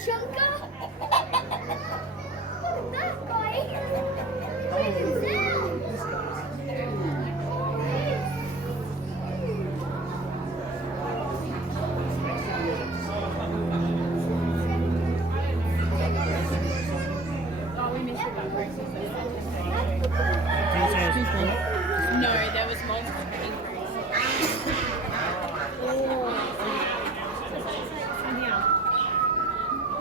chunker. Look at that guy. Look at down. Oh, we missed it by process. Excuse me. No, there was multiple increases.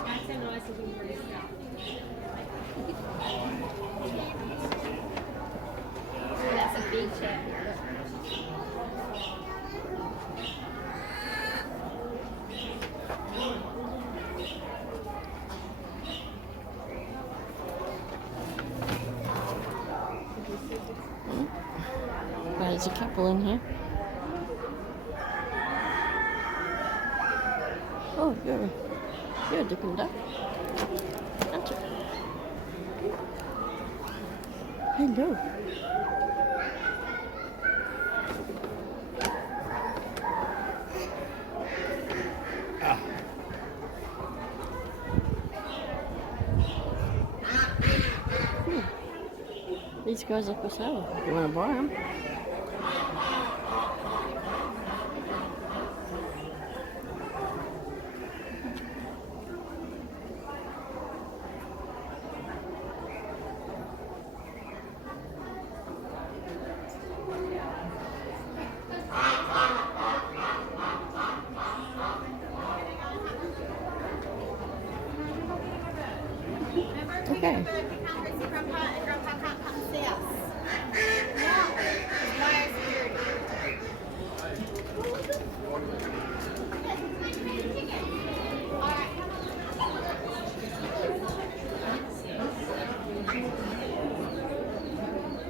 That's a nice looking barista. That's a big chair. Well, there's a couple in here. Oh, you're a Dippin' Duck, aren't you? Hello. These guys are for sale if you want to buy them. Okay.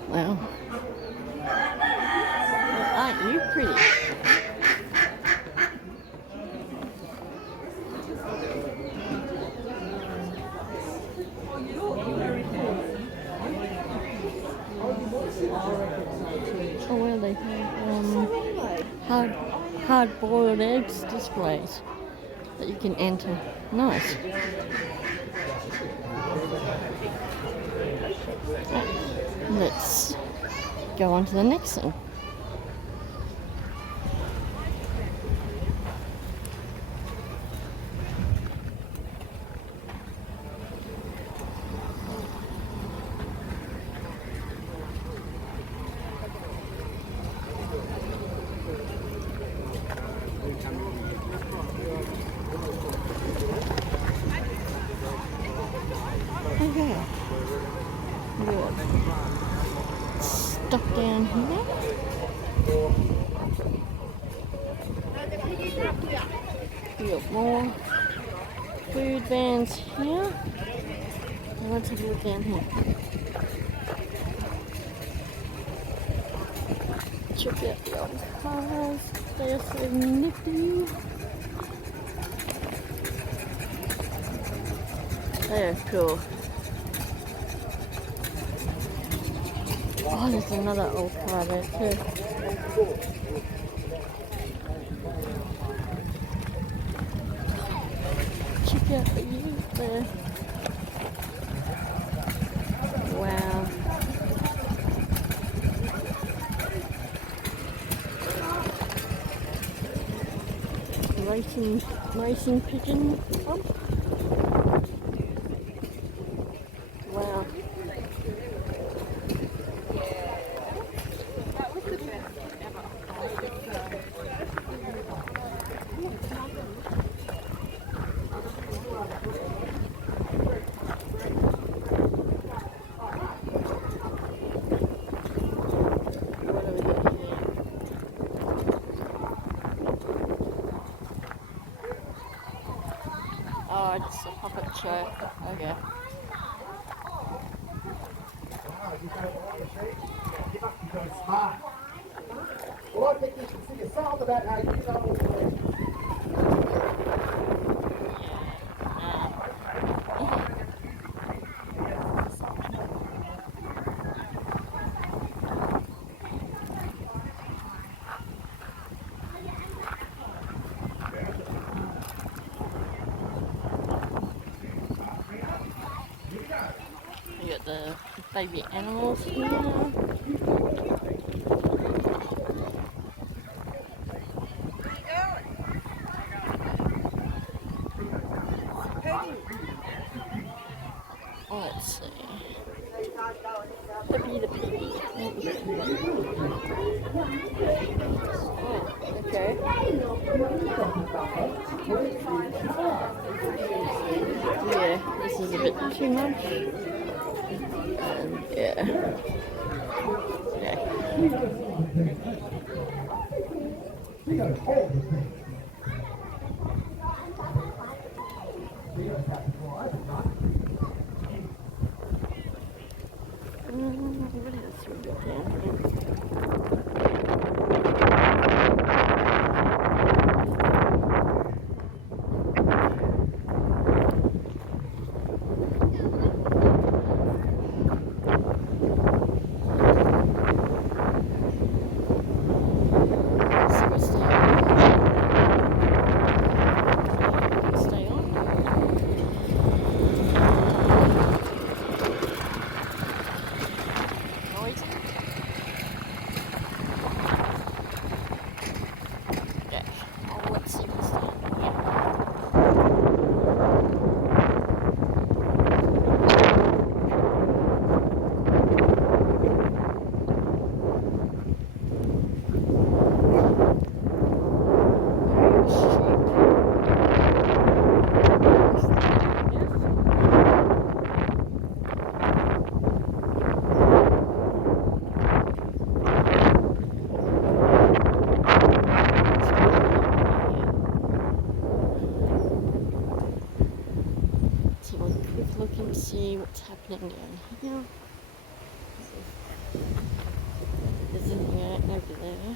Well, aren't you pretty? Oh well, they have hard-boiled eggs displays that you can enter. Nice. Let's go on to the next one. Okay. Good. Stuff down here. We got more food vans here. And let's have a look down here. Check out the old cars. They are so nifty. They're cool. Oh, there's another old car there too. Check out the youth there. Wow. Racing pigeon pump. Wow. Oh, it's a puppet show. Okay. Well, I think you should sing a song about how you know. the baby animals here. Let's see. Peppy the piggy. Oh, okay. Yeah, this is a bit too much. Yeah. What else we got down here? Look and see what's happening down here. There's anything over there.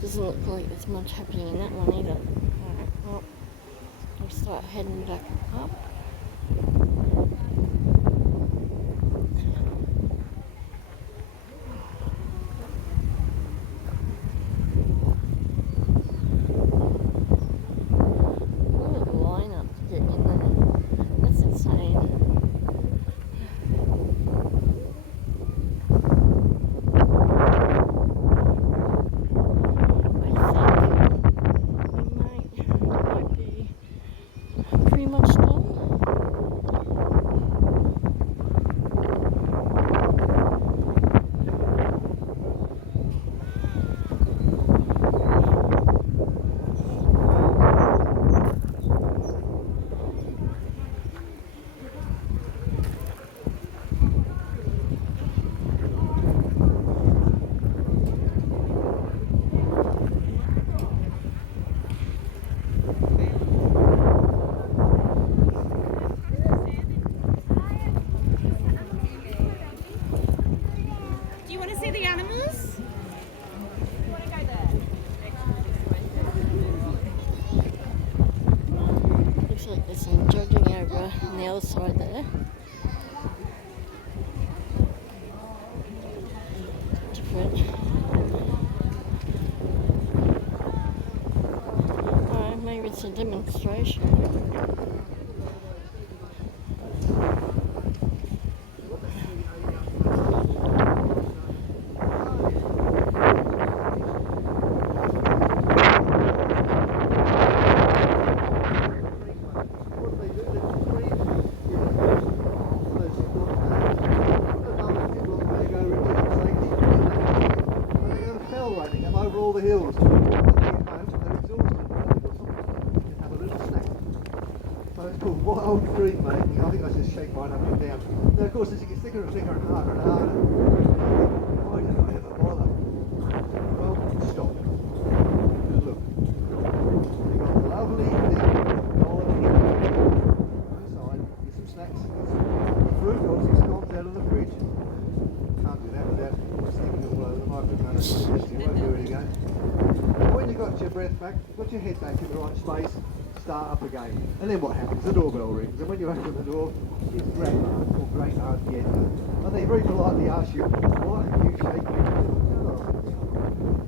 Doesn't look like there's much happening in that one either. Alright, well, I'll start heading back up. Look at the lineup to get in there. That's insane. There's some jogging over on the other side there. Different. Alright, maybe it's a demonstration. All the hills. They're exhausted. Have a little snack. So it's called What Old Dream, mate. I think I just shake mine up and down. Now, of course, as it gets thicker and thicker and harder and harder, why did I ever bother? Well, stop. Just look. You've got a lovely quality inside. Get some snacks. Get some fruit, obviously, comes out of the fridge. step back, got your head back in the right space, start up again. And then what happens? The doorbell rings, and when you open the door, it's Grandma or Great Aunt Edna. And they very politely ask you, why are you shaking your butter?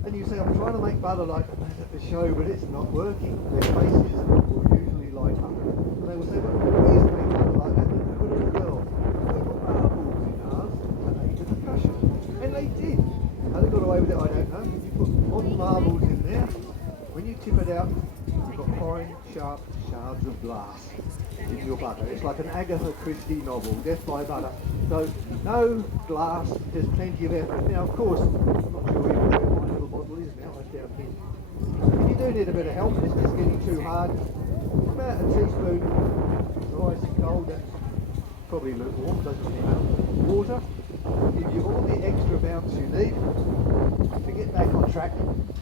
And you say, I'm trying to make butter like at the show, but it's not working. Their faces will usually light up. And they will say, well, please make butter like that, and put it in a girl. They put marbles in ours, and they did the crush it. And they did. How they got away with it, I don't know. You put modern marbles in there, when you tip it out, you've got fine, sharp shards of glass in your butter. It's like an Agatha Christie novel, Death by Butter. So, no glass, there's plenty of effort. Now, of course, I'm not sure even where my little bottle is now, it's down here. If you do need a bit of help, it's just getting too hard. About a teaspoon of ice and cold, that's probably lukewarm, doesn't it? Water will give you all the extra bounce you need to get back on track,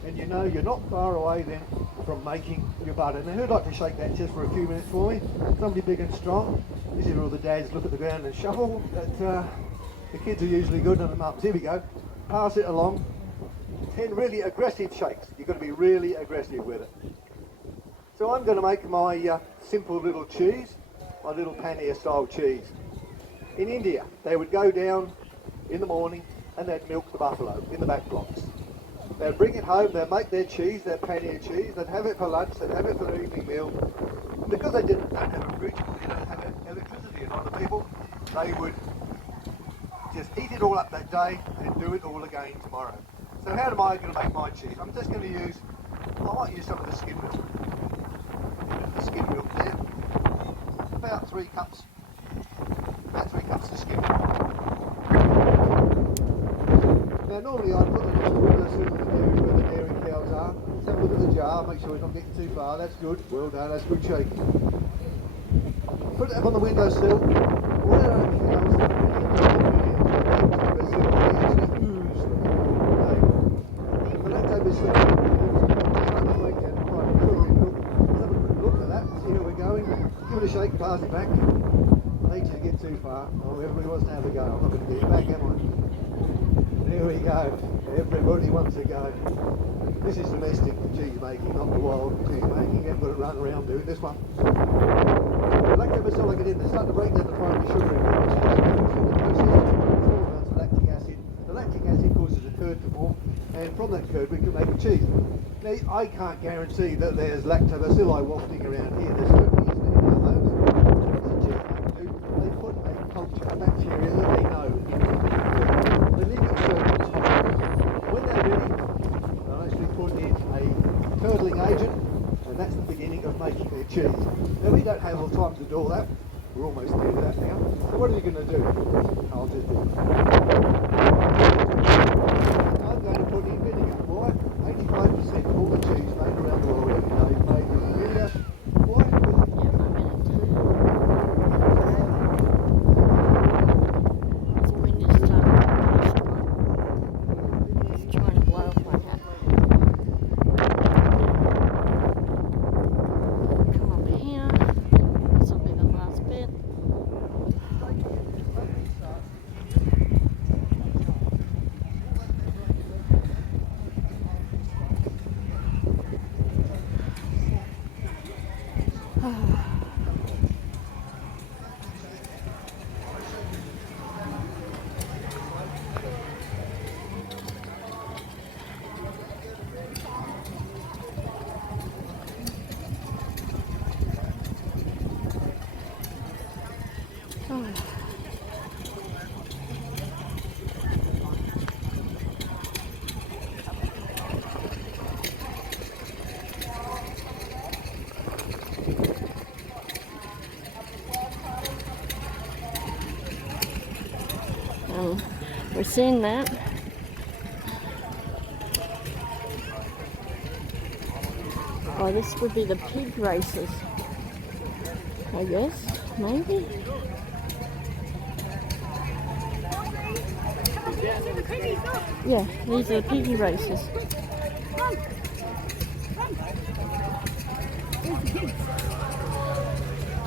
and you know you're not far away then from making your butter. Now, who'd like to shake that just for a few minutes for me? Somebody big and strong. This is where all the dads look at the ground and shuffle. But the kids are usually good on the mums. Here we go. Pass it along. 10 really aggressive shakes. You've got to be really aggressive with it. So I'm going to make my simple little cheese, my little pannier style cheese. In India, they would go down in the morning and they'd milk the buffalo in the back blocks. They'd bring it home, they'd make their cheese, their pannier cheese, they'd have it for lunch, they'd have it for their evening meal. And because they don't have a fridge, they don't have electricity in other people, they would just eat it all up that day and do it all again tomorrow. So how am I going to make my cheese? I'm just going to use, I might use some of the skim milk. The skim milk there. About 3 cups of skim milk. Now normally I'd put it in the windowsill of the dairy where the dairy cows are. Let's have a look at the jar, make sure we're not getting too far. That's good, well done, that's good shaking. Put it up on the windowsill. All our cows actually ooze from the whole day. The lactobacillus starting to break down quite sugary milk. Let's have a quick look at that, see how we're going. Give it a shake, pass it back. Don't you get too far. Oh, everybody wants to have a go. I'm not going to get it back, am I? There we go. Everybody wants a go. This is domestic cheese making, not the wild cheese making. You haven't got to run around doing this one. The lactobacillus get in, they start to break down the primary sugar in there, which is the process of lactic acid. The lactic acid causes a curd to form, and from that curd we can make a cheese. Now, I can't guarantee that there's lactobacilli wafting around here. There certainly isn't in our homes. What's the cheese make do? They put a culture, a bacteria that they know in the they leave it for a time. When they're ready, they'll actually put in a curdling agent, and that's the beginning of making their cheese. Now, we don't have all the time to do all that. We're almost there to that now. So what are you going to do? I'll just do it. I'm going to put in vinegar. Why? 85% of all the cheese made around the world every day is made with vinegar. Why? We're seeing that. Oh, this would be the pig races, I guess, maybe. Yeah, these are the piggy races.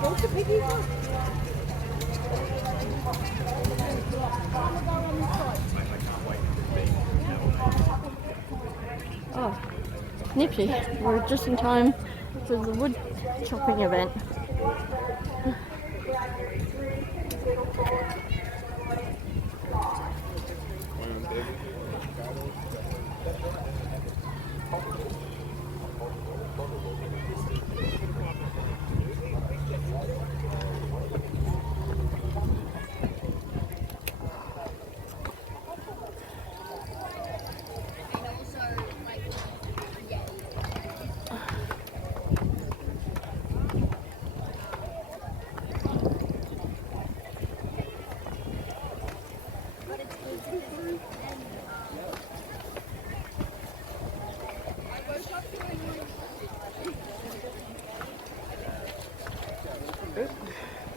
Where's the piggy one? Oh, Nifty. We're just in time for the wood chopping event.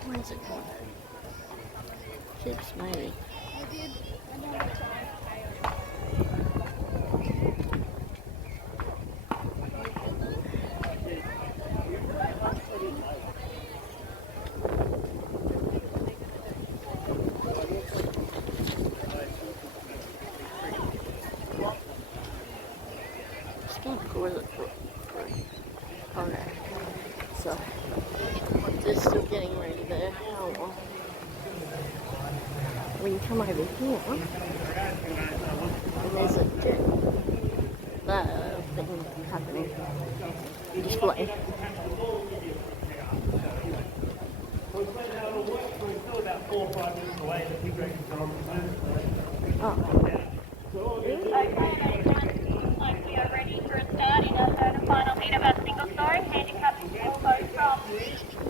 Where's it gone? Chips, maybe. It's kind of cool. Okay. So, they're still getting ready there. Oh well. When you come over here, and there's a thing happening. Display. Oh. Like we are ready for a start in our third and final heat of our single story. Handicaps will go from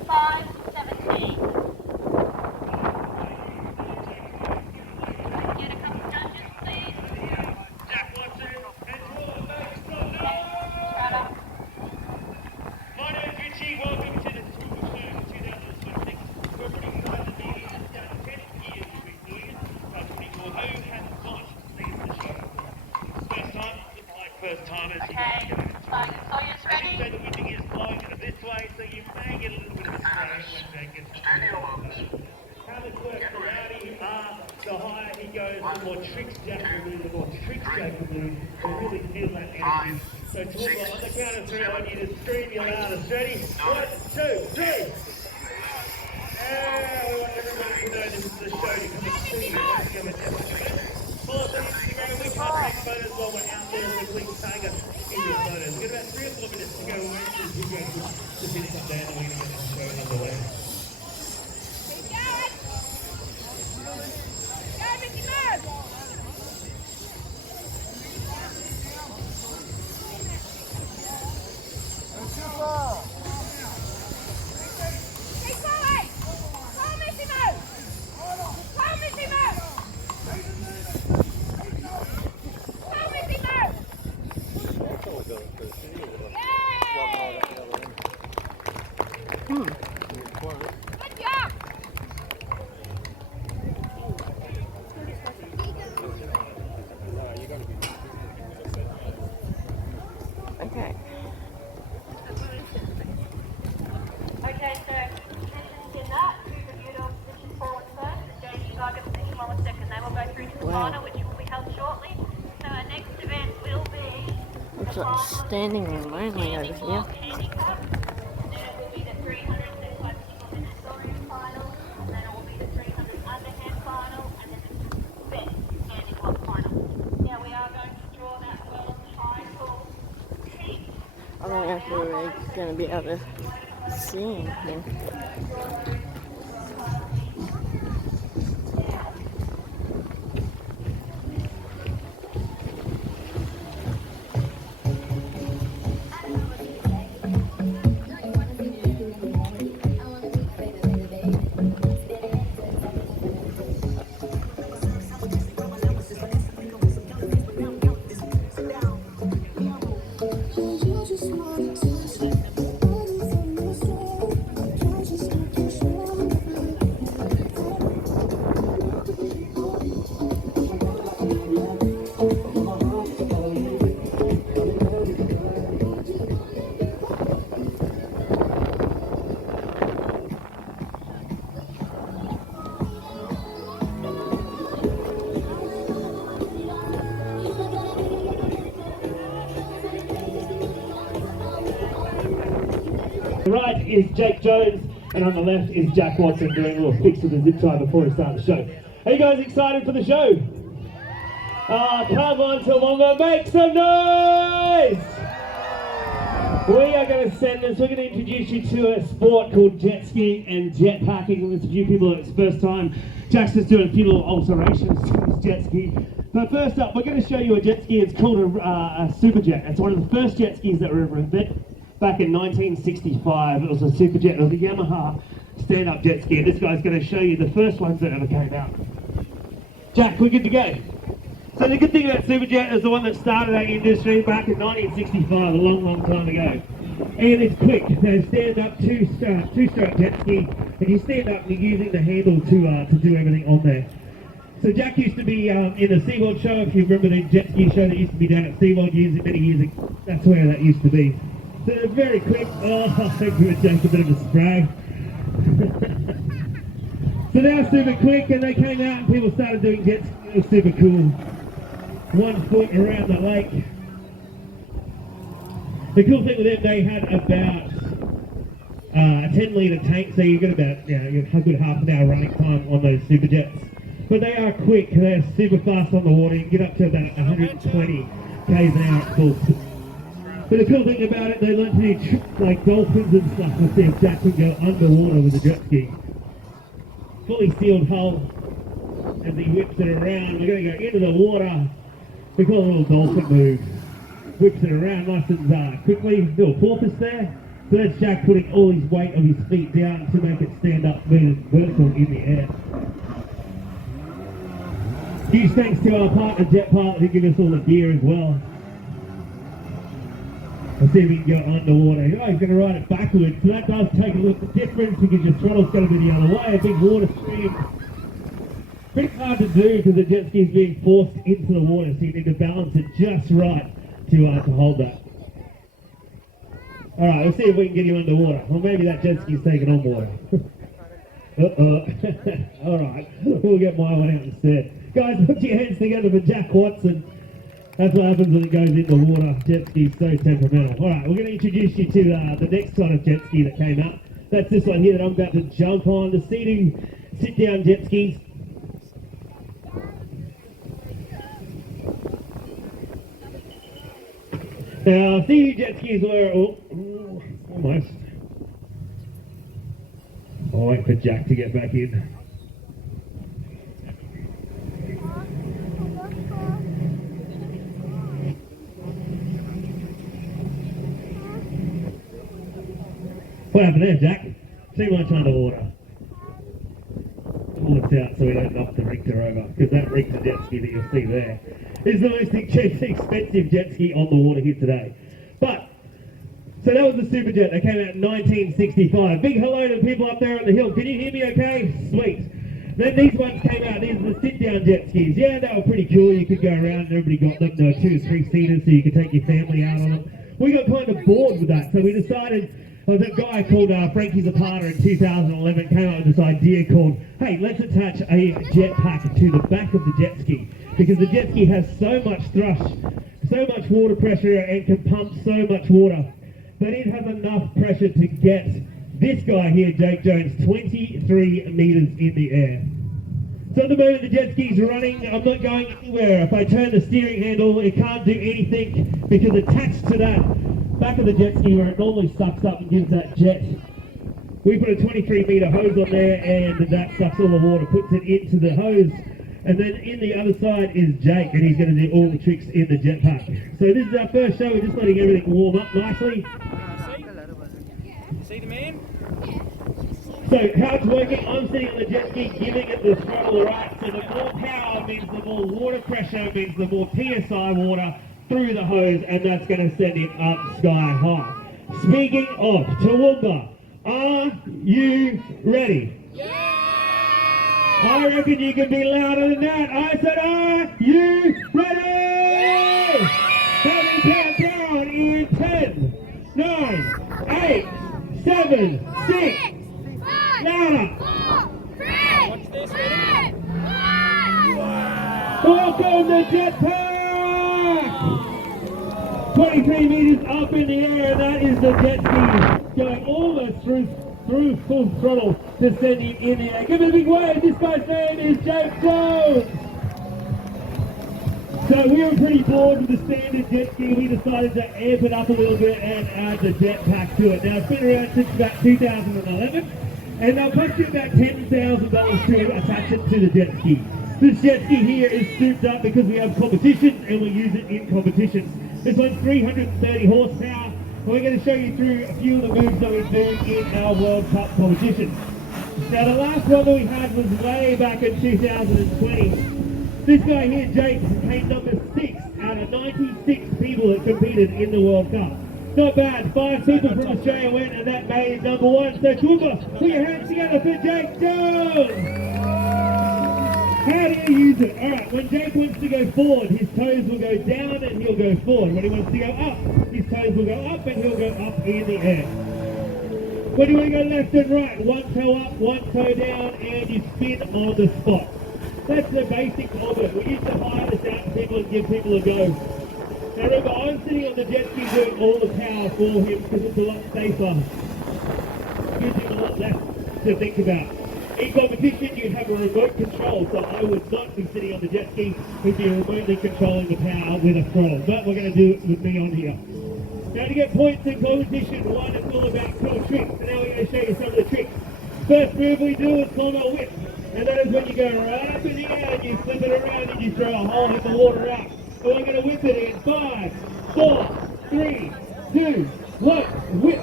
5:17. Get a couple of judges, please. Right up. My name is Richie. Welcome to the Toowoomba Show 2026. We're pretty excited to be here. It's done 10 years we've been here. 24. Who has not seen the show? First time? Like first timers. Okay. Sawyer's As you ready. say, the winding is blowing this way, so you may get a little bit of a spray when it gets how this works, the louder you are, the higher he goes, the more tricks Jack will do, the more tricks Jack will do. So really feel that energy. So Toowoomba, on the count of 3, I want you to scream your loudest. Ready? 1, 2, 3! We want everybody to know this is the show to come and see. Follow us on Instagram. We can't take photos while we're out there, so please tag us in your photos. We've got about 3 or 4 minutes to go. We're going to do video to finish up there, and we're going to get the show underway. Okay. Okay, so positions in that. Who reviewed all positions forward first? Jamie Varga position forward second. They will go through to the final, which will be held shortly. So our next event will be Looks like standing room only over here. handicap. Then it will be the 335 single-minute story final. And then it will be the 300 underhand final. And then the best handicap final. Now we are going to draw that world title heat. I don't know if we're really going to be able to see anything. You just wanna touch me, bodies on your side. Can't you stop your show? The right is Jake Jones, and on the left is Jack Watson doing a little fix with the zip tie before we start the show. Are you guys excited for the show? Come on, Toowoomba, make some noise! We are going to send this. We're going to introduce you to a sport called jet skiing and jet packing. There's a few people it's first time. Jack's just doing a few little alterations to his jet ski. But first up, we're going to show you a jet ski. It's called a super jet. It's one of the first jet skis that were invented back in 1965. It was a super jet. It was a Yamaha stand-up jet ski. This guy's going to show you the first ones that ever came out. Jack, we're good to go. So the good thing about Superjet is the one that started our industry back in 1965, a long time ago. And it's quick. They stand up two-stroke jet ski, and you stand up and you're using the handle to do everything on there. So Jack used to be in a SeaWorld show. If you remember the jet ski show that used to be down at SeaWorld many years ago, that's where that used to be. So they're very quick. Oh, thank you, Jack, a bit of a spray. So they're super quick, and they came out and people started doing jet ski. It was super cool. 1 foot around the lake. The cool thing with them, they had about a 10-litre tank, so you get about a good half an hour running time on those super jets. But they are quick, they're super fast on the water. You can get up to about 120 k's an hour at full. But the cool thing about it, they learn to do tricks like dolphins and stuff. Let's see if Jack can go underwater with a jet ski. Fully sealed hull as he whips it around. We're going to go into the water. We call it a little dolphin move. Whips it around nice and quickly. Little porpoise there. So that's Jack putting all his weight of his feet down to make it stand up vertical in the air. Huge thanks to our partner Jet Pilot who give us all the gear as well. Let's see if we can go underwater. Oh, he's going to ride it backwards. So that does take a little difference because your throttle's going to be the other way. A big water stream. Pretty hard to do because the jet ski is being forced into the water, so you need to balance it just right to hold that. Alright, let's see if we can get him underwater. Or maybe that jet ski's taking on water. Alright, we'll get my one out instead. Guys, put your hands together for Jack Watson. That's what happens when it goes into water. Jet ski's so temperamental. Alright, we're going to introduce you to the next kind of jet ski that came out. That's this one here that I'm about to jump on. The sit-down jet skis. Now, see jet skis were almost. I'll wait for Jack to get back in. What happened there, Jack? Too much underwater. Pull it out so we don't knock the richter over, because that richter jet ski that you'll see there is the most expensive jet ski on the water here today. But, so that was the Super Jet that came out in 1965. Big hello to people up there on the hill. Can you hear me okay? Sweet. Then these ones came out, these are the sit-down jet skis. Yeah, they were pretty cool. You could go around and everybody got them. They were 2 or 3 seaters so you could take your family out on them. We got kind of bored with that, so we decided, that guy called Frankie Zapata in 2011 came up with this idea called, hey, let's attach a jet pack to the back of the jet ski. Because the jet ski has so much thrust, so much water pressure, and can pump so much water that it has enough pressure to get this guy here, Jake Jones, 23 meters in the air. So at the moment the jet ski's running, I'm not going anywhere. If I turn the steering handle, it can't do anything because attached to that back of the jet ski where it normally sucks up and gives that jet, we put a 23 meter hose on there and that sucks all the water, puts it into the hose. And then in the other side is Jake, and he's going to do all the tricks in the jetpack. So this is our first show, we're just letting everything warm up nicely. See the man? So how it's working, I'm sitting on the jet ski, giving it the throttle right. So the more power means the more water pressure, means the more PSI water through the hose, and that's going to send it up sky high. Speaking of Toowoomba, are you ready? Yeah! I reckon you can be louder than that. I said, are you ready? Let me count down in 10, 9, 8, 7, 6, louder. 4, 3, watch this, ready? 2, 1. Welcome to Jetpack! 23 metres up in the air, and that is the jet ski going almost through full throttle to send him in the air. Give it a big wave. This guy's name is Jake Jones. So we were pretty bored with the standard jet ski. We decided to amp it up a little bit and add the jet pack to it. Now it's been around since about 2011, and they'll cost you about $10,000 to attach it to the jet ski. This jet ski here is souped up because we have competitions and we use it in competitions. This one's 330 horsepower, and we're going to show you through a few of the moves that we do in our World Cup competitions. Now the last one that we had was way back in 2020. This guy here, Jake, came number 6 out of 96 people that competed in the World Cup. Not bad. 5 people from Australia went, and that made him number 1. So Toowoomba, put your hands together for Jake Jones! How do you use it? Alright, when Jake wants to go forward, his toes will go down and he'll go forward. When he wants to go up, his toes will go up and he'll go up in the air. When you want to go left and right, one toe up, one toe down, and you spin on the spot. That's the basics of it. We used to hire this out to people and give people a go. Now remember, I'm sitting on the jet ski doing all the power for him because it's a lot safer. Gives him a lot less to think about. In competition, you have a remote control, so I would not be sitting on the jet ski. We'd be remotely controlling the power with a throttle. But we're going to do it with me on here. Now to get points in competition, one is all about cool tricks. So now we're going to show you some of the tricks. First move we do is called a whip. And that is when you go right up in the air and you flip it around and you throw a hole in the water up. So we're going to whip it in 5, 4, 3, 2, 1, whip.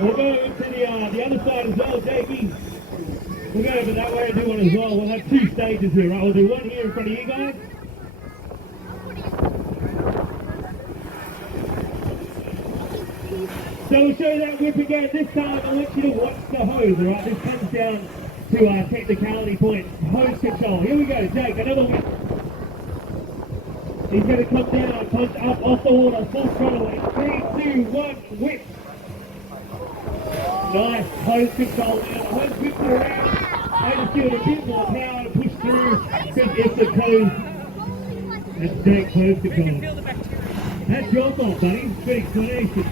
We'll go into the other side as well, Jakey. We'll go over that way and do one as well. We'll have 2 stages here, right? We'll do one here in front of you guys. So we'll show you that whip again. This time I want you to watch the hose, alright? This comes down to technicality points. Hose control. Here we go, Jake, another whip. He's going to come down, punch up off the water, full throttle in 3, 2, 1, whip. Nice hose control. Now the hose whips around. I just give it a bit more power to push through because it's a hose. That's Jake's hose control. That's your fault, buddy. Good explanation.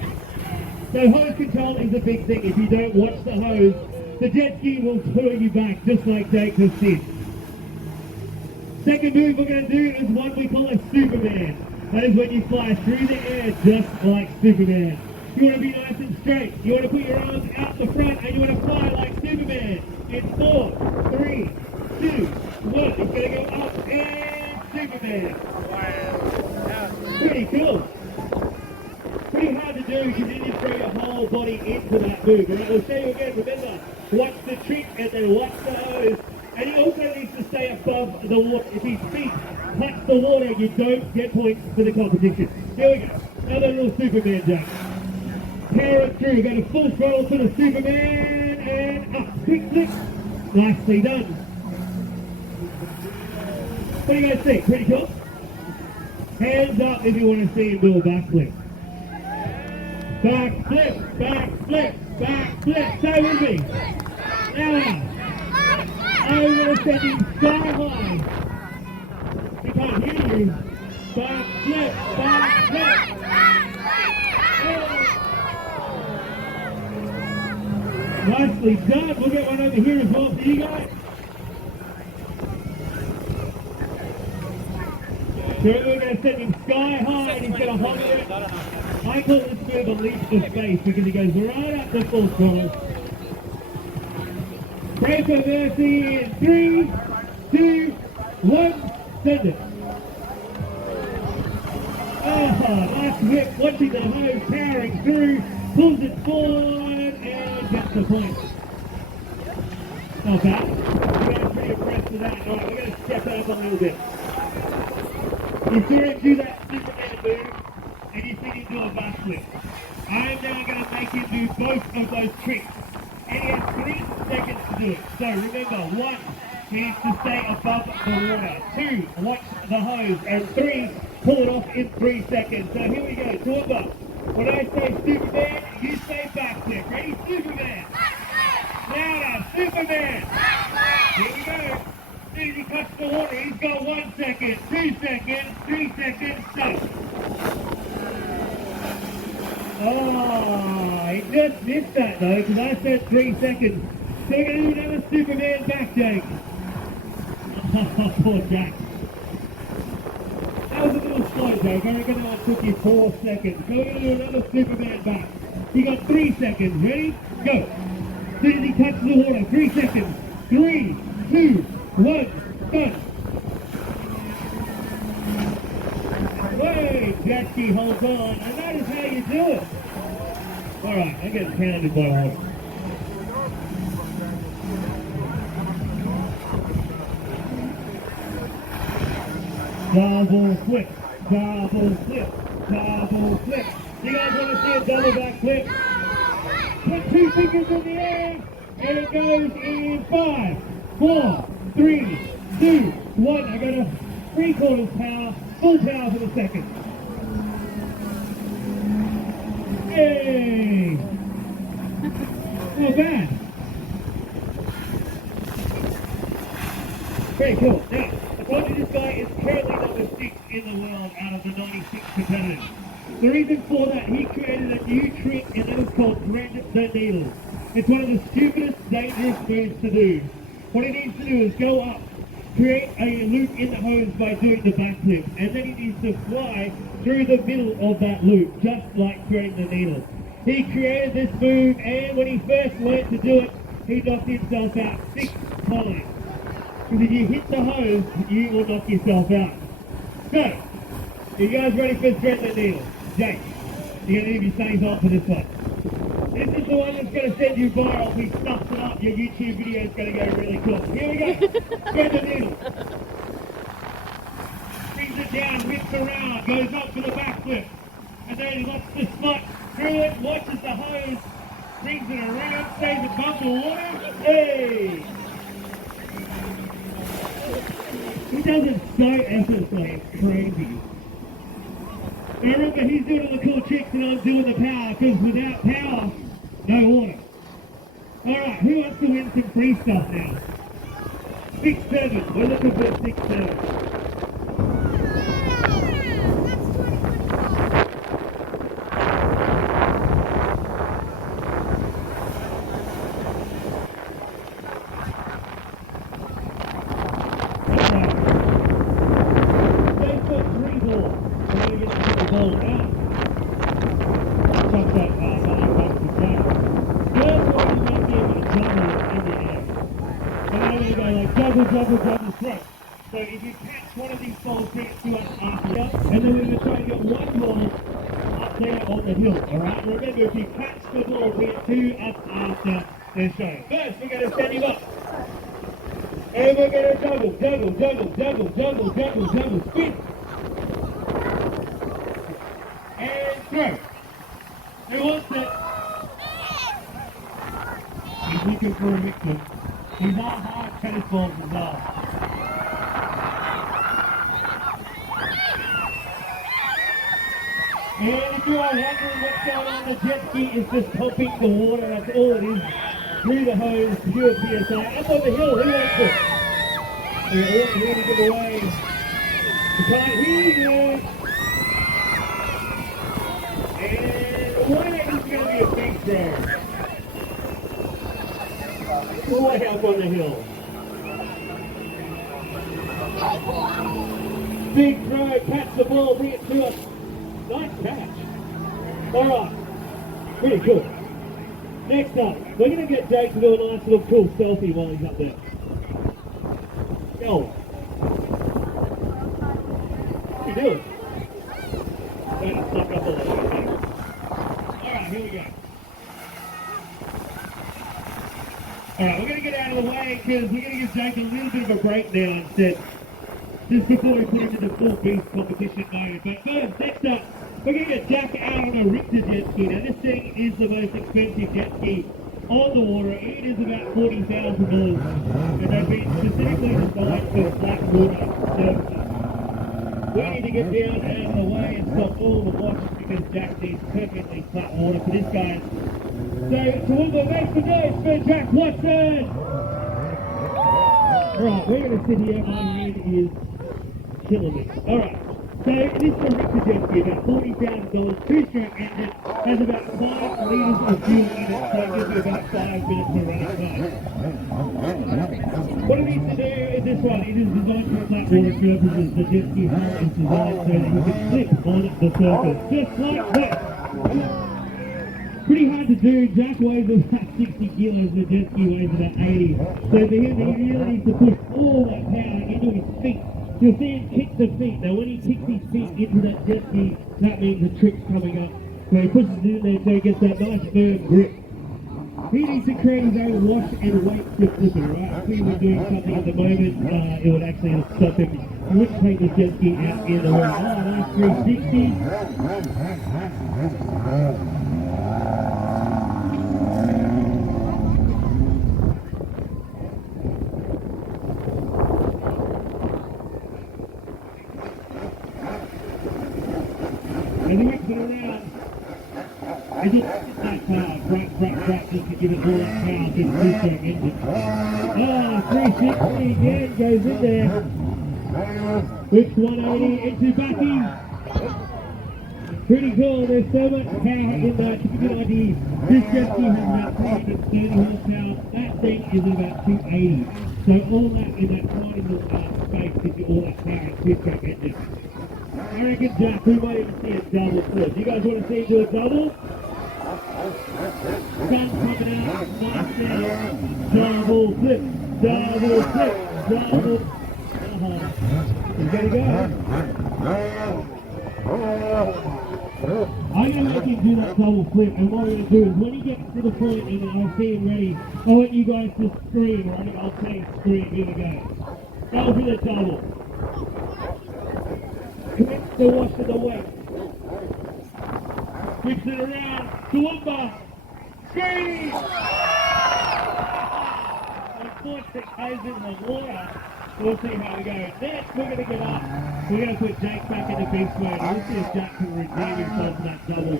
So hose control is a big thing. If you don't watch the hose, the jet ski will throw you back just like Jake just did. Second move we're going to do is one we call a Superman. That is when you fly through the air just like Superman. You want to be nice and straight. You want to put your arms out the front and you want to fly like Superman. In 4, 3, 2, 1. It's going to go up and Superman. Wow. Pretty cool. Pretty hard to do because then you throw your whole body into that move. Alright, we'll show you again. Remember, watch the trick and then watch the hose. And he also needs to stay above the water. If his feet touch the water, you don't get points for the competition. Here we go. Another little Superman jump. Power it through. Go to full throttle to the Superman and up. Quick flip. Nicely done. What do you guys think? Pretty cool? Hands up if you want to see him do a backflip. Back flip, back flip, back flip. Stay with me. Now, I'm going to send him sky high. He can't hear you. Back flip, back flip. Oh. Nicely done. We'll get one over here as well for you guys. So we're going to send him sky high and he's going to hold it. I call this move a leap of faith because he goes right up to full throttle. Pray for mercy in 3, 2, 1, send it. Oh, nice whip, watching the hose powering through, pulls it forward and gets the point. Not bad. We're going to be pretty impressed with that. Alright, we're going to step it up a little bit. You saw him do that Superman move, and you see him do a backflip. I'm now going to make him do both of those tricks. And he has 3 seconds to do it. So remember, 1, he needs to stay above the water. 2, watch the hose. And 3, pull it off in 3 seconds. So here we go, Toowoomba. When I say Superman, you say backflip. Ready? Superman. Now, Superman. Here we go. As soon as he touches the water, he's got 1 second, 2 seconds, 3 seconds, stop. he just missed that though, because I said 3 seconds. So we're going to do another Superman back, Jake. Oh, poor Jack. That was a little slow, Jake. I reckon that took you 4 seconds. So we're going to do another Superman back. You got 3 seconds. Ready? Go. As soon as he touches the water, 3 seconds. 3, 2, 1, go. Wait, Jackie holds on. And that is how you do it. Alright, I'm getting pounded by water. Double flip, double flip, double flip. You guys want to see a double back flip? Put 2 fingers in the air, and it goes in 5, 4, 3, 2, 1. I got a 3/4 power, full power for the second. Hey! Not bad. Very cool. Now, I told you this guy is currently number 6 in the world out of the 96 competitors. The reason for that, he created a new trick, and that is called thread the needle. It's one of the stupidest, dangerous moves to do. What he needs to do is go up, create a loop in the hose by doing the backflip, and then he needs to fly through the middle of that loop, just like threading the needle. He created this move, and when he first learned to do it, he knocked himself out 6 times. Because if you hit the hose, you will knock yourself out. So, you guys ready for thread the needle? Jake, you're going to need your sunnies on for this one. This is the one that's going to send you viral. If he stuffs it up, your YouTube video is going to go really cool. Here we go. Thread the needle. Brings it down, whips around, goes up for the backflip. And then he lets the spot through it, watches the hose, brings it around, stays above the water. Hey! He does it so effortlessly, it's crazy. Now remember, he's doing all the cool tricks and I'm doing the power, because without power, no water. Alright, who wants to win some free stuff now? 6-7, we're looking for 6-7. Double throw. So if you catch one of these balls, bring it to us after, and then we're going to try and get one ball up there on the hill, alright? Remember, if you catch the ball, bring it to us after the show. First, we're going to stand him up. And we're going to juggle, spin. And throw. Who wants it? He's looking for a victim. He's not hard tennis balls as well. And if you are wondering what's going on, the jet ski is just pumping the water, that's all it is. Through the hose, pure PSI. Up on the hill, who wants it? We're all here to give away. You can't hear you. And one is going to be a big throw. Way up on the hill. Big throw, catch the ball, bring it to us. Nice catch. Alright, pretty cool. Next up, we're going to get Jake to do a nice little cool selfie while he's up there. Go on. What are you doing? Don't suck up all that. Alright, here we go. Alright, we're going to get out of the way because we're going to give Jake a little bit of a break now instead. Just before we put him into full beast competition mode. But first, next up, we're going to get Jack out on a Richter jet ski. Now this thing is the most expensive jet ski on the water. It is about $40,000. And they've been specifically designed for flat water surfaces. We need to get down out of the way and stop all the watches because Jack needs perfectly flat water for this guy. So, Toowoomba, make some noise for Jack Watson! Alright, we're going to sit here. My head is killing me. Alright, So this is a Richter jet ski, about $40,000, two-stroke engine, has about 5 litres of fuel in it, so it gives you about 5 minutes to run it fast. What it needs to do is this one, it is designed for flat water purposes. The jet ski hull is designed so that you can slip on the surface, just like that. Pretty hard to do. Jack weighs about 60 kilos, the jet ski weighs about 80. So for him, he really needs to push all that power into his feet. You'll see him kick the feet. Now when he kicks his feet into that jet ski, that means the trick's coming up. So he pushes it in there so he gets that nice firm grip. He needs to create his own wash and weight flip flipper, right? If he were doing something at the moment, it would actually stop him. He wouldn't take the jet ski out in the water. Oh, nice 360. And he whips it around. As it that crap, just to give it all that power to the two-stroke engine. Oh, 360 again, goes in there. Whips 180 into backing. Pretty cool, there's so much power in that. To give you an idea, this jet ski has about 330 horsepower. That thing is about 280. So all that in that tiny little space gives you all that power in two-stroke engine. I reckon, Jack, we might even see a double flip. You guys want to see him do a double? Sun coming out, nice now. Double flip, double flip, double. He's going to go. I'm going to make him do that double flip, and what we're going to do is when he gets to the point and I see him ready, I want you guys to scream, right? I'll say scream, here we go. Go for the double. Commits to washing the weight. Flips it around. Toowoomba. Scream! Unfortunately, it goes in the water. We'll see how we go. Next, we're going to get up. We're going to put Jake back in the beast mode. We'll see if Jack can redeem himself for that double.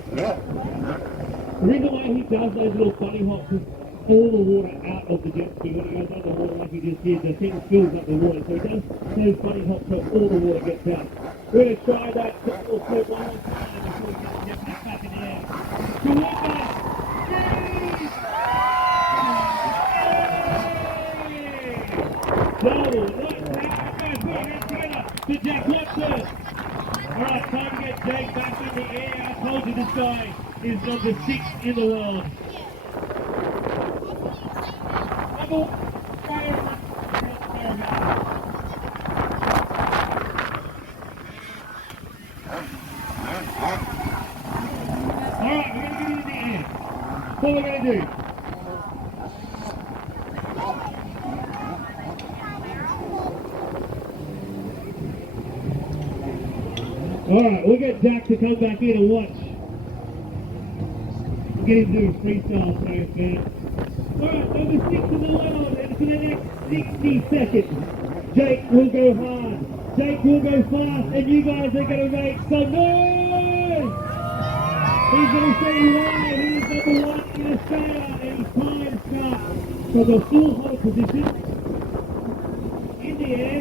The reason why he does those little bunny hops is all the water out of the jet ski. When he goes underwater like he just did, the thing fills up the water. So he does those bunny hops so all the water gets out. We're going to try that double flip one more time before we get the jet back in the air. Toowoomba! Double, right, together. So Jake, what's this? Alright, time to get Jake back in the air. I told you this guy is number 6 in the world. Alright, we're going to get into the air. What we're going to do? Alright, we'll get Jack to come back in and watch. We'll get him to do a freestyle so fast. Alright, number 6 in the world, and for the next 60 seconds, Jake will go hard, Jake will go fast, and you guys are going to make some noise! He's going to say why he is number 1 in Australia, and his time starts from the full hold position, in the air.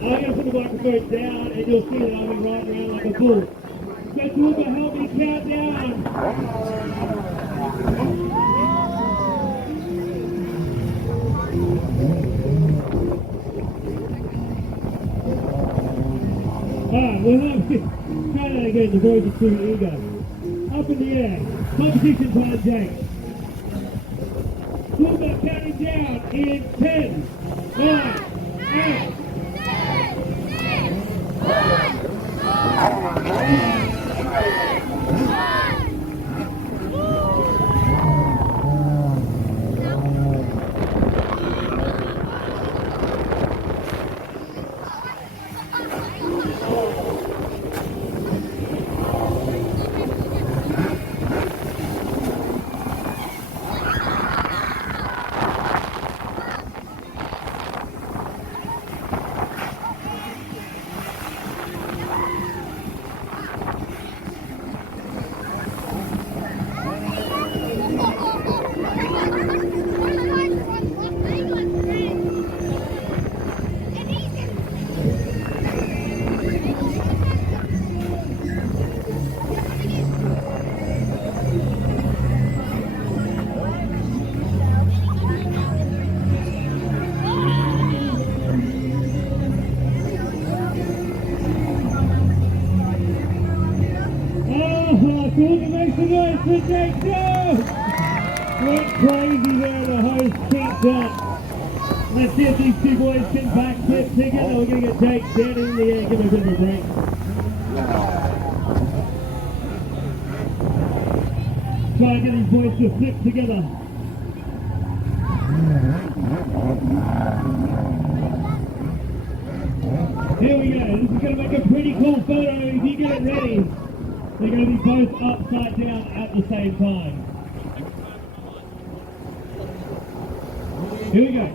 I'm going to put the microphone down and you'll see that I'll be riding around like a bull. So Toowoomba, help me count down. Alright, we'll try that again, the boys are too eager. Up in the air, competition time, Jake. Toowoomba counting down in 10, 9, 8, Went crazy there, the host kicked up. Let's see if these two boys can backflip together. We're going to get Jake standing in the air, give him a bit of a break. Try to get these boys to flip together. Here we go. This is going to make a pretty cool photo if you get it ready. They're going to be both upside down at the same time. Here we go.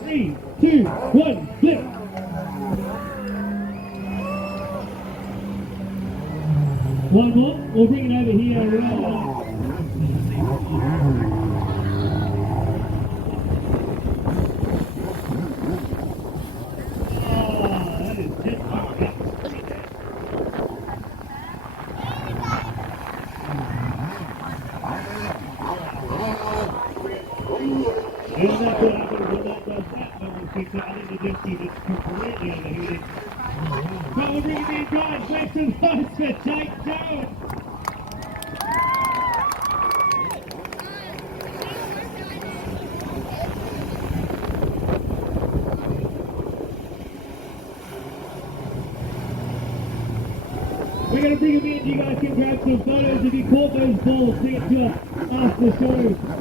3, 2, 1, flip. One more. We'll bring it over here around. And that's what happens when that does that number 6. I think the jet ski just completely overheated. So we're bringing these guys. Make some noise for Jake Jones. We're going to bring them in. You guys can grab some photos. If you caught those balls, bring it to us after the show.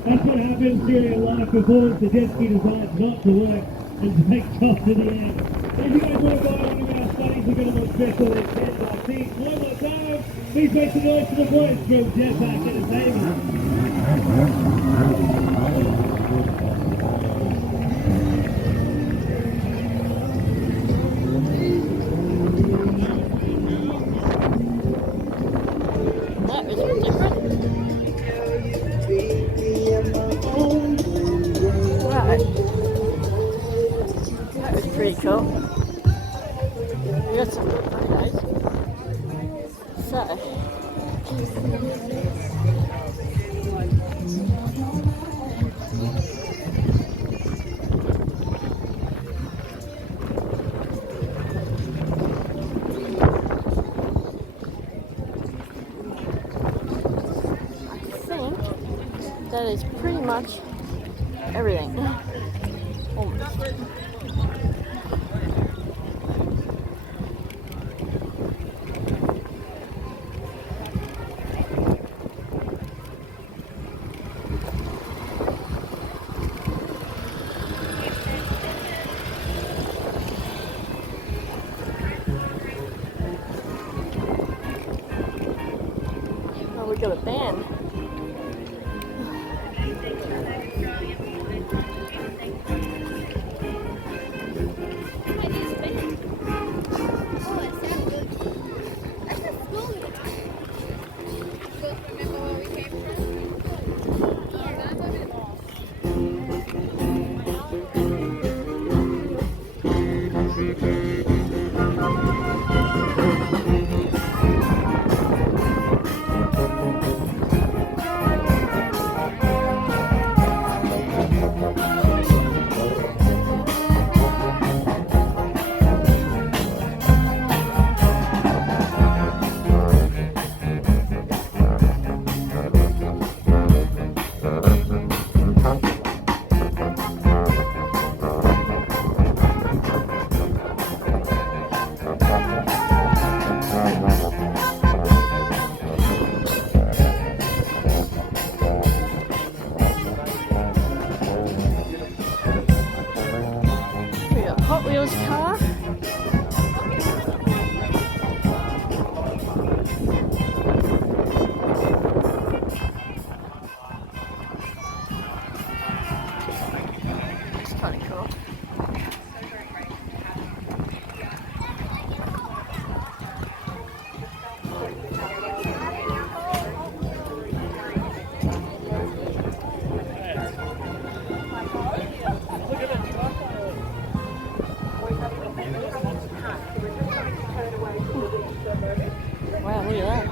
That's what happens during a live performance. The jet ski decides not to work and takes off to the end. If you guys want to go on with our studies, we're going to look special at 10 by team. One more time. Please make some noise for the boys from Jetpack Entertainment. That was different. Right. That was pretty cool. We got some good photos. So. That is pretty much everything. Almost. Oh, we got a band. Hot Wheels car. It's kind of cool. Wow, look at that.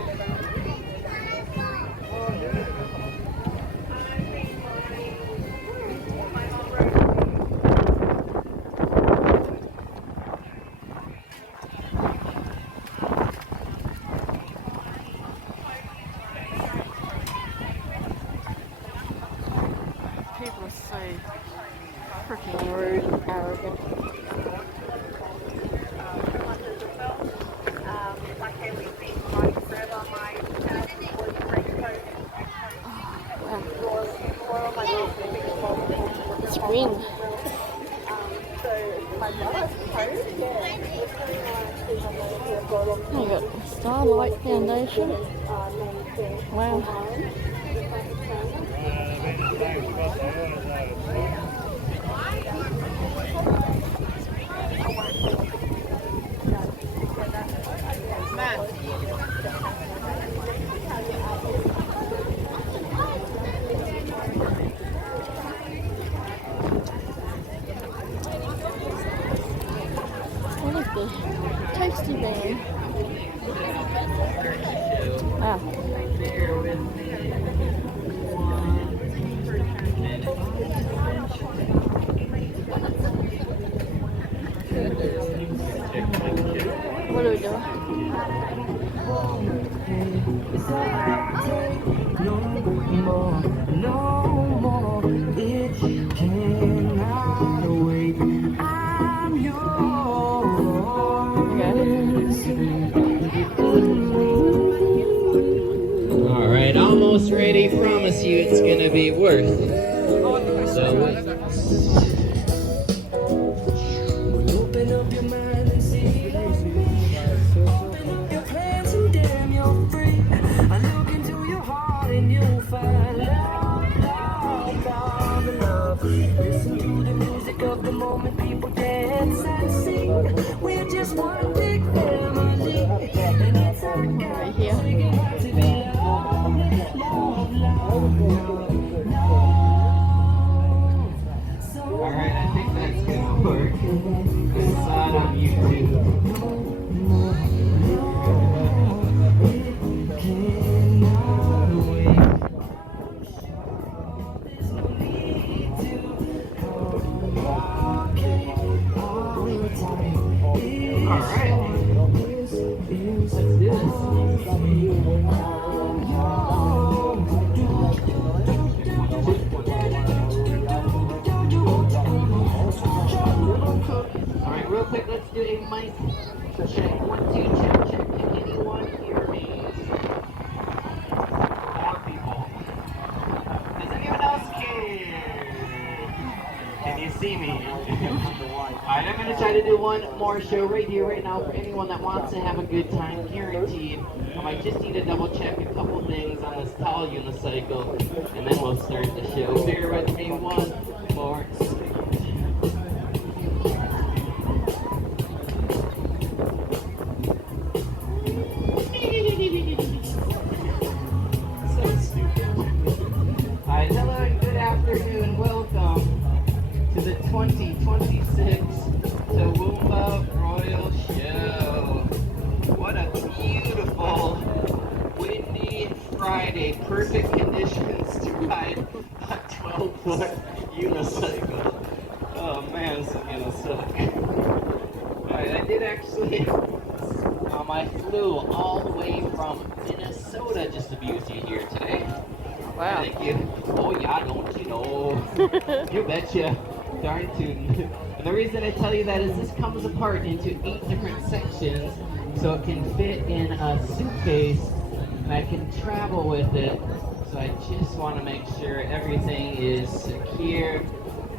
so freaking rude and arrogant. It's green. You got Starlight Foundation. Wow. What is this? Tasty bear. Ah. What do we do? No more, it cannot wait. I'm yours. All right, almost ready. Promise you it's gonna be worth it. So Open up your mind and see. Open up your plans and damn, you're free. I look into your heart and you'll find love, love, love, love. Listen to the music of the moment, people dance and sing. We're just one big family, and it's our Right here. singing out to be loved, love, love, love. all right, I think that's gonna work. I saw it on YouTube. All right, let's do All right, real quick, let's do a mic check. 1, 2, check, check. Can anyone hear me? 4 people. Does anyone else care? Can you see me? Alright, I'm going to try to do one more show right here, right now, for anyone that wants to have a good time, guaranteed. I might just need to double check a couple things on this tall unicycle, and then we'll start the show. Bear with me one more second. So stupid. Alright, hello and good afternoon. Welcome to the 2026 Toowoomba Royal Show. What a beautiful, windy Friday. Perfect conditions to ride a 12-foot unicycle. Oh man, this is gonna suck. Alright, I did actually, I flew all the way from Minnesota just to be with you here today. Wow. Thank you. Oh yeah, don't you know? You betcha. Darn tootin'. And the reason I tell you that is this comes apart into 8 different sections, so it can fit in a suitcase, and I can travel with it. So I just want to make sure everything is secure.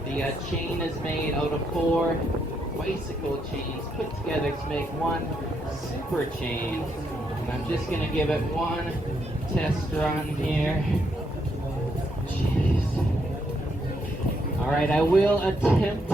The chain is made out of 4 bicycle chains put together to make one super chain. And I'm just gonna give it one test run here. Jeez. Alright, I will attempt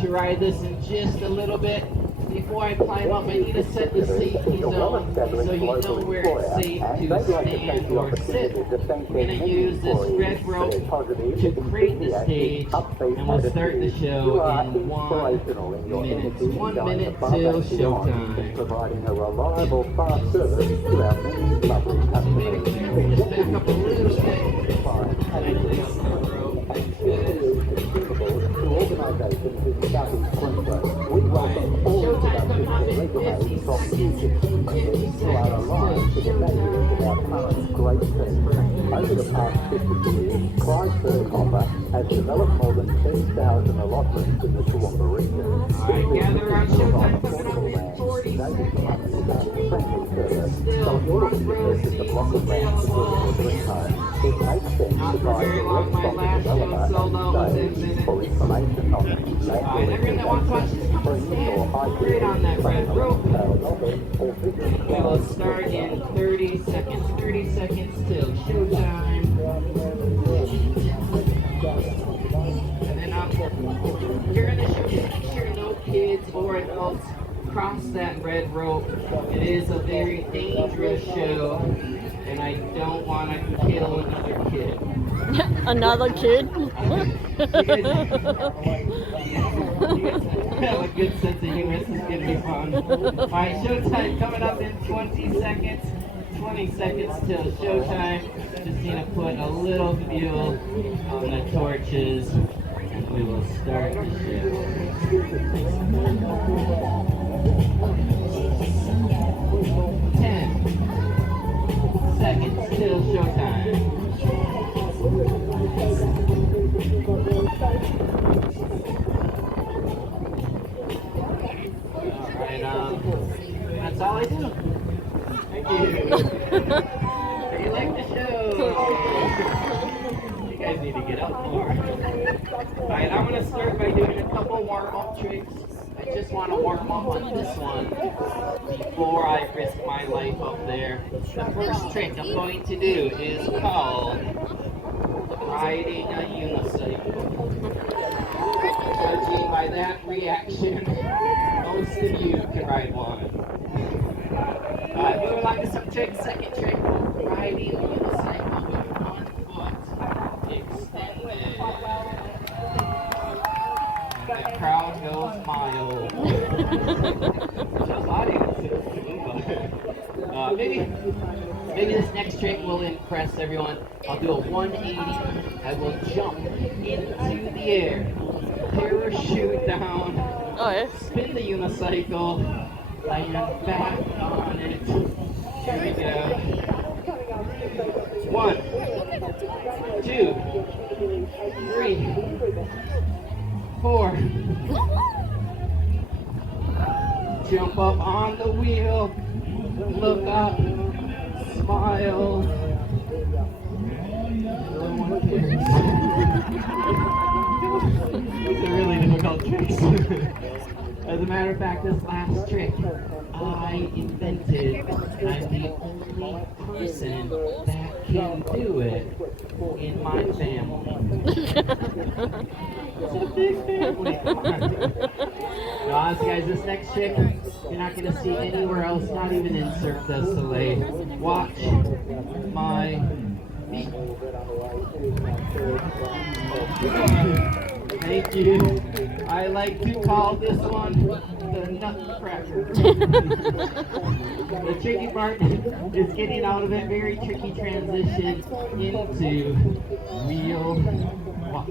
to ride this in just a little bit. Before I climb up, I need to set the safety zone so you know where it's safe to stand or sit. We're going to use this red rope to create the stage, and we'll start the show in 1 minute. 1 minute till showtime. Providing a reliable, fast service to our many lovely customers. Just back up a little bit. To organisations in South East Queensland, we welcome all introductions and regulations from future key members who are aligned to the values of our current great team. Over the past 50 recent years, Christchurch Copper has developed more than 10,000 allotments in the Toowoomba region. Alright, gather around Showtime coming up in 40 Native seconds. friendly service. So Still, if you're looking to front row purchase a seats block of land to put in your available. dream home, it makes sense Not to for buy very direct long. My from the last show developer sold out within stage. minutes. For information on land Alright, everyone that wants to watch this, come and stand right on that red rope. We will start in 30 seconds. 30 seconds till showtime. And then during the show, just make sure no kids or adults cross that red rope. It is a very dangerous show, and I don't want to kill another kid. Another kid? You guys have a good sense of humor. This is going to be fun. Alright, showtime coming up in 20 seconds. 20 seconds till showtime. Just need to put a little fuel on the torches, and we will start the show. 10 seconds till showtime. Alright, that's all I do. Thank you. You like the show? You guys need to get up more. Alright, I'm going to start by doing a couple warm-up tricks. I just want to warm up on this one before I risk my life up there. The first trick I'm going to do is called riding a unicycle. Judging by that reaction, most of you can ride one. Moving on to some tricks. Second trick, riding a unicycle with one foot extended. And the crowd goes mild. Maybe this next trick will impress everyone. I'll do a 180. I will jump into the air, parachute down, spin the unicycle, land back on it. Here we go. 1, 2, 3, 4. Jump up on the wheel, look up, smile. No one cares. These are really difficult tricks. As a matter of fact, this last trick I invented. I'm the only person that can do it in my family. It's a big family. Come on. No, honestly, guys, this next trick you're not going to see anywhere else, not even in Cirque du Soleil. Watch my feet. Thank you. I like to call this one the nutcracker. The tricky part is getting out of it. Very tricky transition into wheel walk.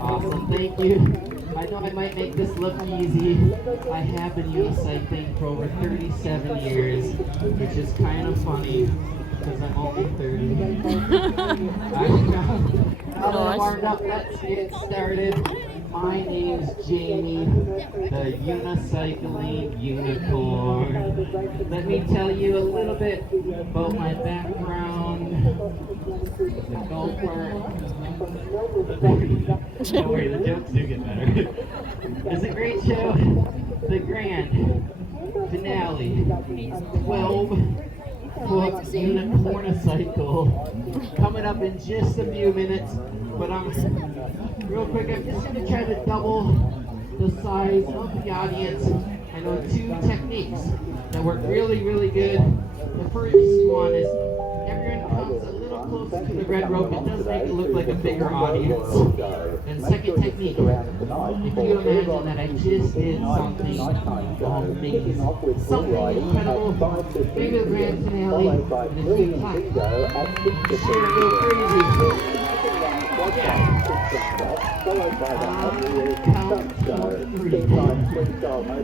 Awesome, thank you. I know I might make this look easy. I have been unicycling for over 37 years, which is kind of funny because I'm only 30. Now that I'm warmed up, let's get started. My name's Jamie, the unicycling unicorn. Let me tell you a little bit about my background. The gopher. Don't worry, the jokes do get better. It's a great show. The grand finale. 12-foot unicornicycle coming up in just a few minutes. But real quick, I'm just going to try to double the size of the audience. I know 2 techniques that work really, really good. The first one is everyone comes a little closer to the the red rope, it does make it look like a bigger audience. And second technique, if you imagine that I just did something amazing, something incredible, maybe the grand finale, and if you clap, share go crazy.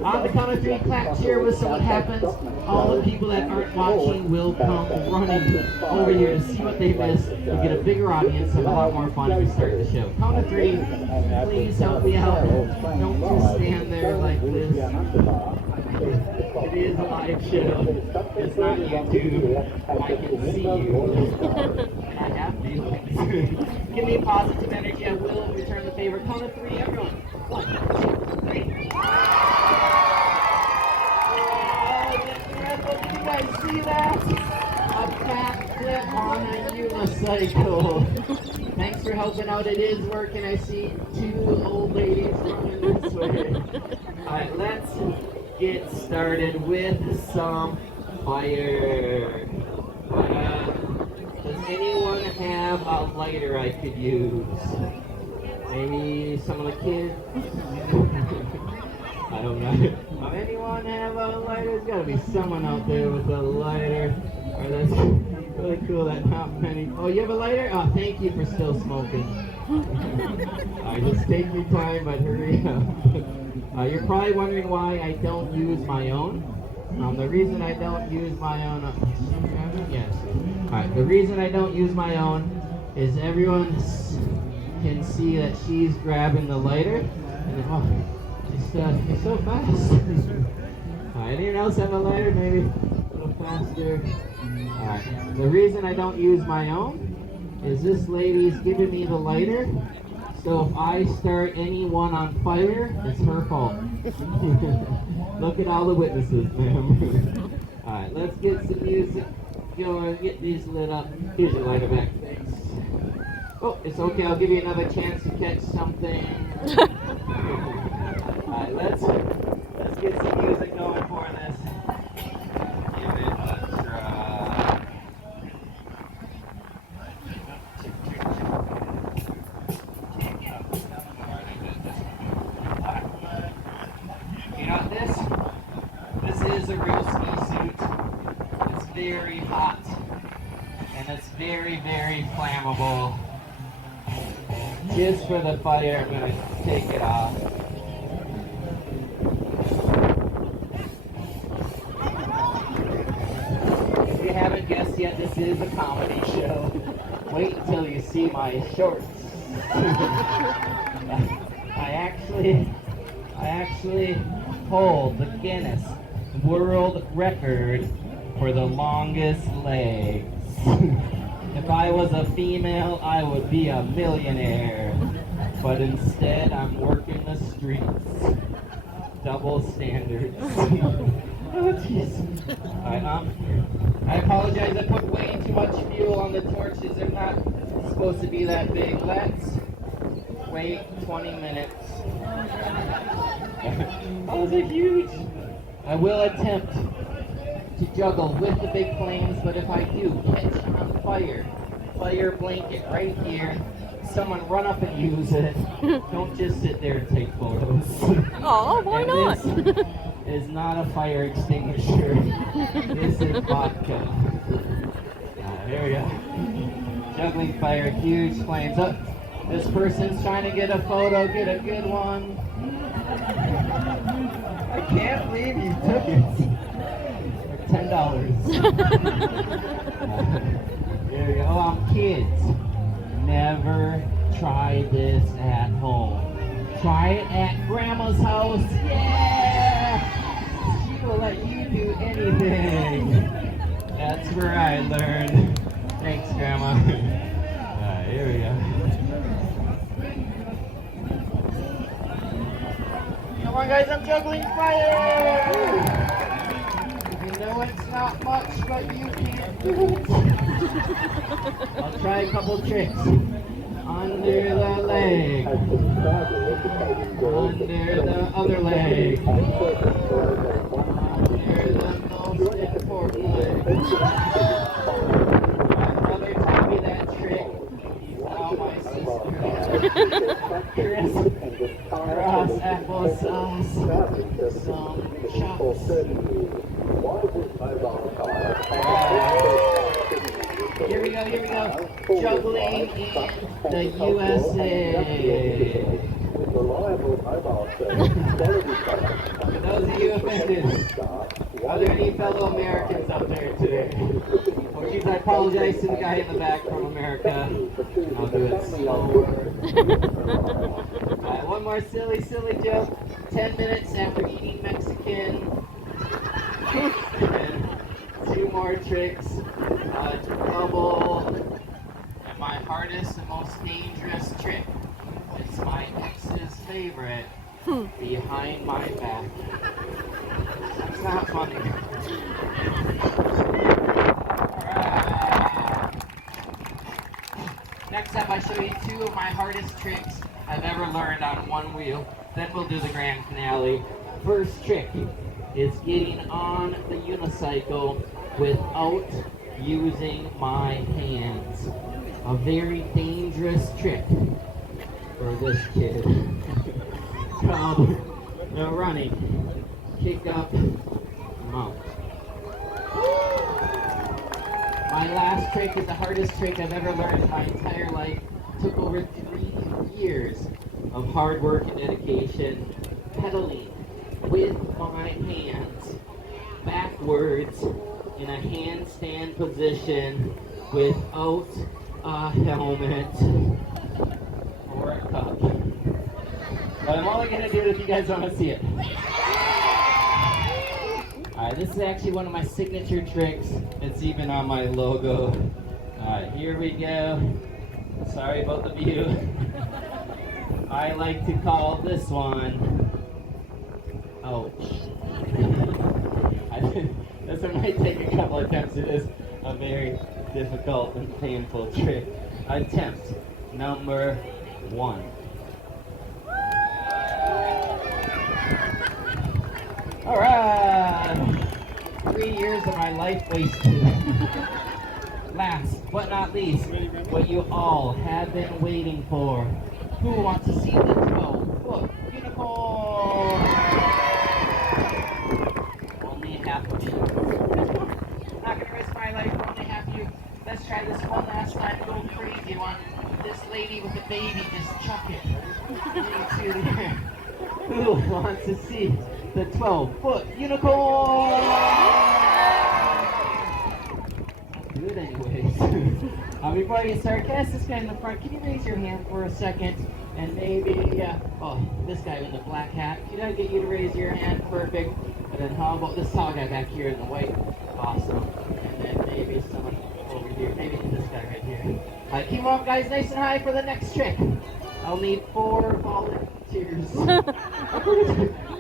On the count of three, clap, cheer, whistle. What happens? All the people that aren't watching will come running over here to see what they missed. You'll get a bigger audience and a lot more fun if we start the show. Count of three. Please help me out. Don't just stand there like this. It is a live show. It's not YouTube. I can see you. I have feelings. Give me positive energy. I will return the favor. Count of three, everyone. 1, 2, 3. Did you guys see that? A backflip on a unicycle. Thanks for helping out. It is working. I see 2 old ladies running this way. Alright, let's get started with some fire. Does anyone have a lighter I could use? Maybe some of the kids? I don't know. Does anyone have a lighter? There's gotta be someone out there with a lighter. Or that's really cool that not many. Oh, you have a lighter? Oh, thank you for still smoking. Just take your time, but hurry up. You're probably wondering why I don't use my own. The reason I don't use my own, yes. Alright, the reason I don't use my own is everyone can see that she's grabbing the lighter, and it's so fast. Anyone else have a lighter? Maybe a little faster. Alright, the reason I don't use my own is this lady's giving me the lighter. So if I start anyone on fire, it's her fault. Look at all the witnesses, ma'am. Alright, let's get some music going, get these lit up. Here's your lighter back, thanks. Oh, it's okay, I'll give you another chance to catch something. Alright, let's get some music going for this. Give it a try. This is a real ski suit. It's very hot and it's very, very flammable. Just for the fire, I'm going to take it off. If you haven't guessed yet, this is a comedy show. Wait until you see my shorts. I actually hold the Guinness World Record for the longest legs. If I was a female, I would be a millionaire. But instead, I'm working the streets. Double standards. Oh, jeez. I apologize, I put way too much fuel on the torches. They're not supposed to be that big. Let's wait 20 minutes. Oh, they're huge. I will attempt to juggle with the big flames, but if I do catch on fire blanket right here, someone run up and use it. Don't just sit there and take photos. Oh, why not? This is not a fire extinguisher. This is vodka. There we go. Juggling fire, huge flames. Up. This person's trying to get a photo, get a good one. I can't believe you took it. $10. There we go. Oh, kids. Never try this at home. Try it at Grandma's house. Yeah! She will let you do anything. That's where I learned. Thanks, Grandma. Here we go. Come on, guys, I'm juggling fire! You know it's not much, but you can't do it. I'll try a couple tricks. Under the leg. Under the other leg. Under the most important leg. My brother taught me that trick. crisp cross applesauce, some chops. Here we go, here we go. Juggling in the USA. For those of you offended, are there any fellow Americans out there today? Or geez, I apologize to the guy in the back from America. I'll do it slower. Alright, one more silly joke. 10 minutes after eating Mexican. And 2 more tricks. Double. And my hardest and most dangerous trick. It's my ex's favorite. Behind my back. It's not funny. Alright. Next up, I show you 2 of my hardest tricks I've ever learned on one wheel. Then we'll do the grand finale. First trick is getting on the unicycle without using my hands. A very dangerous trick for this kid. Now running, kick up, mount. My last trick is the hardest trick I've ever learned in my entire life. Took over 3 years of hard work and dedication, pedaling with my hands, backwards in a handstand position without a helmet or a cup. But I'm only going to do it if you guys want to see it. Alright, this is actually one of my signature tricks. It's even on my logo. Alright, here we go. Sorry about the view. I like to call this one, ouch. This one might take a couple attempts. It is a very difficult and painful trick. Attempt number 1. Alright! 3 years of my life wasted. Last but not least, what you all have been waiting for. Who wants to see the 12-foot unicorn? Only half of you. I'm not gonna risk my life for only half of you. Let's try this one last time. Go crazy on this lady with the baby. Just chuck it. Who wants to see the 12-foot unicorn? Good anyways. Before I get started, can I ask this guy in the front, can you raise your hand for a second? And maybe, this guy with the black hat, can I get you to raise your hand? Perfect. And then how about this tall guy back here in the white? Awesome. And then maybe someone over here, maybe this guy right here. Alright, keep them up guys nice and high for the next trick. I'll need 4 volunteers.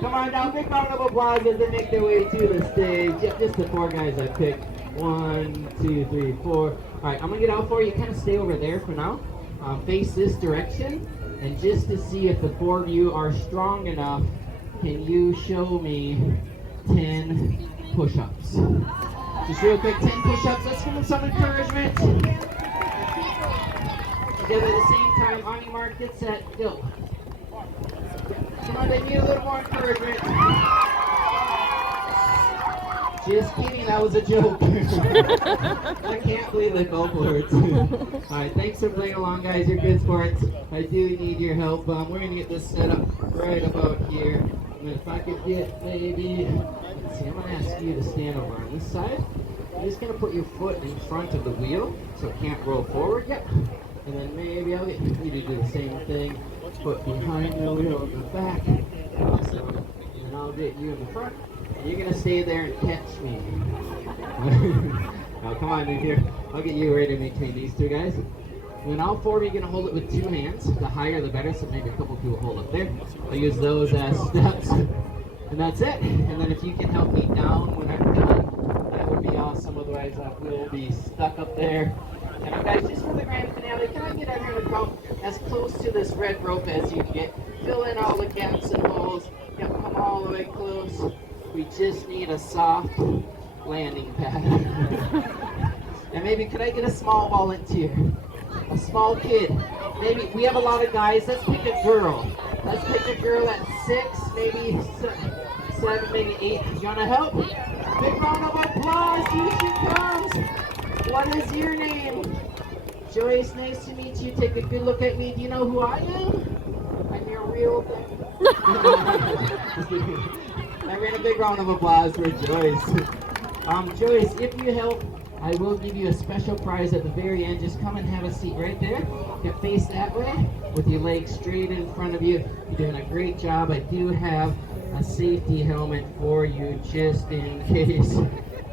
Come on down, big round of applause as they make their way to the stage. Yep, just the 4 guys I picked. 1, 2, 3, 4. Alright, I'm gonna get out for you. Kind of stay over there for now. Face this direction. And just to see if the 4 of you are strong enough, can you show me 10 push-ups? Just real quick, 10 push-ups. Let's give them some encouragement. Together at the same time. On your mark, get set, go. Come on, they need a little more encouragement. Just kidding, that was a joke. I can't believe they both worked. Alright, thanks for playing along, guys. You're good sports. I do need your help. We're going to get this set up right about here. And if I could get maybe, let's see, I'm going to ask you to stand over on this side. You're just going to put your foot in front of the wheel so it can't roll forward. Yep. And then maybe I'll get you to do the same thing. Foot behind the wheel in the back. Awesome. And I'll get you in the front. You're gonna stay there and catch me. Now come on in here. I'll get you right in between these 2 guys. And then all 4 of you are gonna hold it with 2 hands. The higher the better, so maybe a couple people hold up there. I'll use those as steps. And that's it. And then if you can help me down when I'm done, that would be awesome. Otherwise we'll be stuck up there. And guys, just for the grand finale, can I get everyone to come as close to this red rope as you can get? Fill in all the gaps and holes. Yep, come all the way close. We just need a soft landing pad. And maybe could I get a small volunteer? A small kid Maybe we have a lot of guys. Let's pick a girl. Let's pick a girl at 6, maybe 7, maybe 8. You wanna help? Big round of applause. Here she comes. What is your name? Joyce, nice to meet you. Take a good look at me. Do you know who I am? I'm your real I ran a big round of applause for Joyce. Joyce, if you help, I will give you a special prize at the very end. Just come and have a seat right there. You can face that way with your legs straight in front of you. You're doing a great job. I do have a safety helmet for you just in case.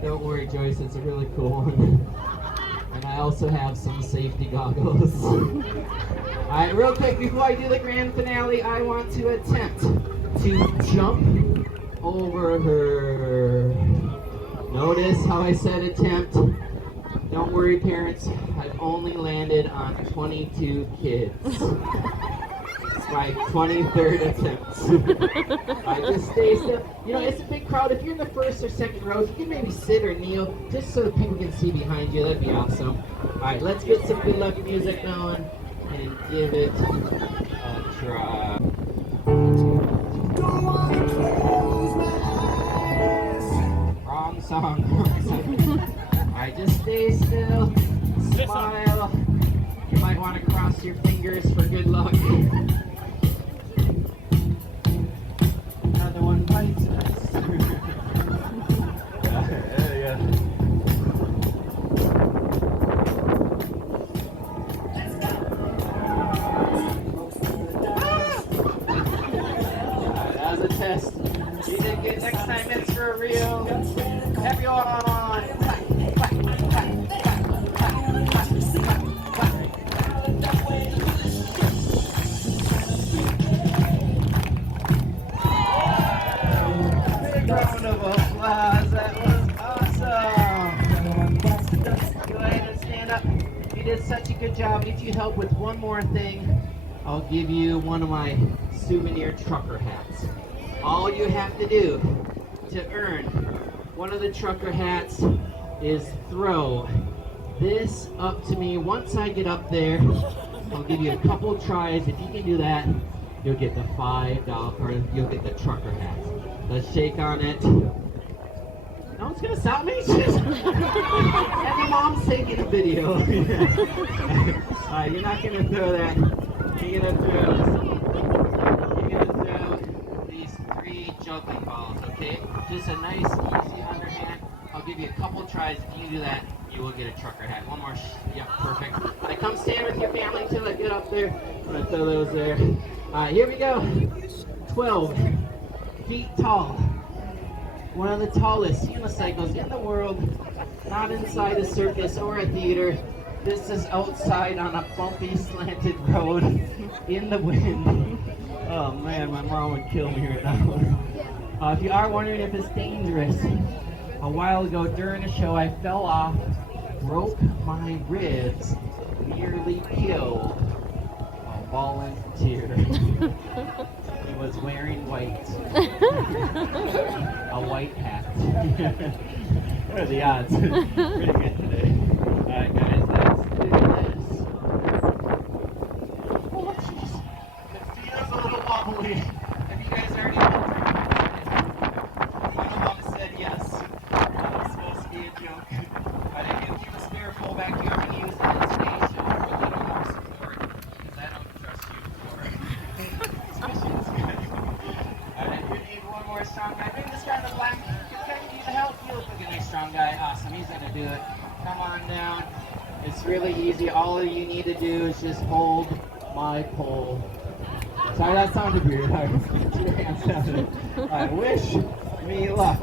Don't worry, Joyce, it's a really cool one. And I also have some safety goggles. Alright, real quick, before I do the grand finale, I want to attempt to jump over her. Notice how I said attempt. Don't worry, parents, I've only landed on 22 kids. It's my 23rd attempt. I just stay still. You know, it's a big crowd. If you're in the first or second row, you can maybe sit or kneel just so that people can see behind you. That'd be awesome. Alright, let's get some good luck music going and give it a try. Wrong song. Alright, just stay still. Smile. You might want to cross your fingers for good luck. Another one bites us. Yeah. That was a test. You did good. Next time it's for real. Everyone on. Big round of applause. That was awesome. Go ahead and stand up. You did such a good job. If you help with one more thing, I'll give you one of my souvenir trucker hats. All you have to do to earn one of the trucker hats is throw this up to me. Once I get up there, I'll give you a couple tries. If you can do that, you'll get the $5 or you'll get the trucker hat. Let's shake on it. No one's gonna stop me. And my mom's taking a video. Alright, you're not gonna throw that. You're gonna throw these 3 juggling balls, okay? Just a nice, easy underhand. I'll give you a couple tries. If you do that, you will get a trucker hat. One more. Yep, perfect. Now come stand with your family until I get up there. I'm gonna throw those there. Here we go. 12 feet tall. One of the tallest unicycles in the world. Not inside a circus or a theater. This is outside on a bumpy, slanted road in the wind. Oh man, my mom would kill me right now. If you are wondering if it's dangerous, a while ago during a show I fell off, broke my ribs, nearly killed a volunteer. He was wearing white. A white hat. What are the odds? Pretty good today. Alright guys, let's do this. Oh jeez. It feels a little wobbly. Have you guys already my mom said yes. That was supposed to be a joke. I didn't give you a spare full back here. I'm going to use it in today's show for a little more support because I don't trust you for suspicions. Alright, we need one more strong guy. Bring this guy in the black. Can you need the help? You look like a nice strong guy. Awesome. He's going to do it. Come on down. It's really easy. All you need to do is just hold my pole. Sorry, that sounded weird. All right, put your hands down. All right, wish me luck.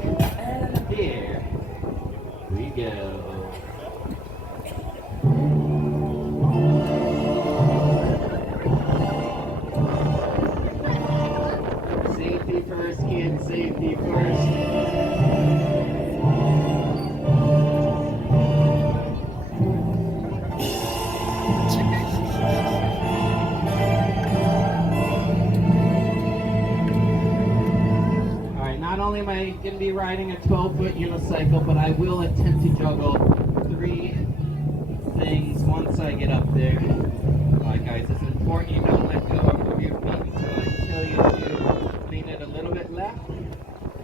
Here we go. Safety first, kids. Safety first. Not only am I going to be riding a 12-foot unicycle, but I will attempt to juggle 3 things once I get up there. Alright guys, it's important you don't let go or move your feet until I tell you to. Lean it a little bit left,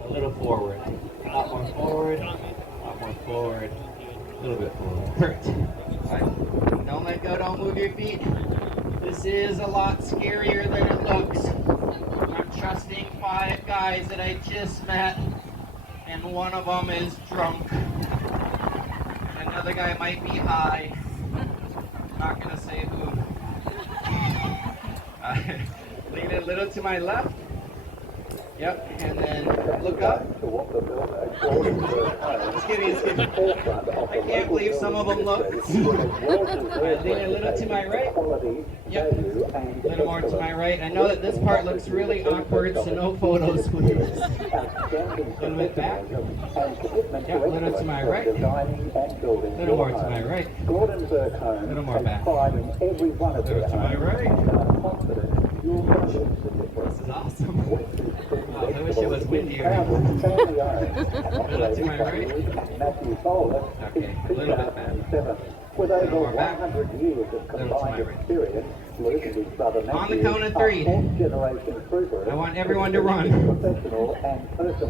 a little forward. A lot more forward, a lot more forward, a little bit forward. Perfect. Alright, don't let go, don't move your feet. This is a lot scarier than it looks. I'm trusting 5 guys that I just met, and one of them is drunk. Another guy might be high. Not gonna say who. Lean it a little to my left. Yep, and then look up. Just kidding, just kidding. I can't believe some of them look. Alright, lean it a little to my right. Yep, a little more to my right. I know that this part looks really awkward, so no photos, please. A little bit back. Yep, a little to my right. A little more to my right. A little more back. A little to my right. This is awesome. Oh, I wish it was windier. A little to my right. Okay, a little bit back. With over over 100 years of combined experience, Luke and his brother On the count of 3, I want everyone to run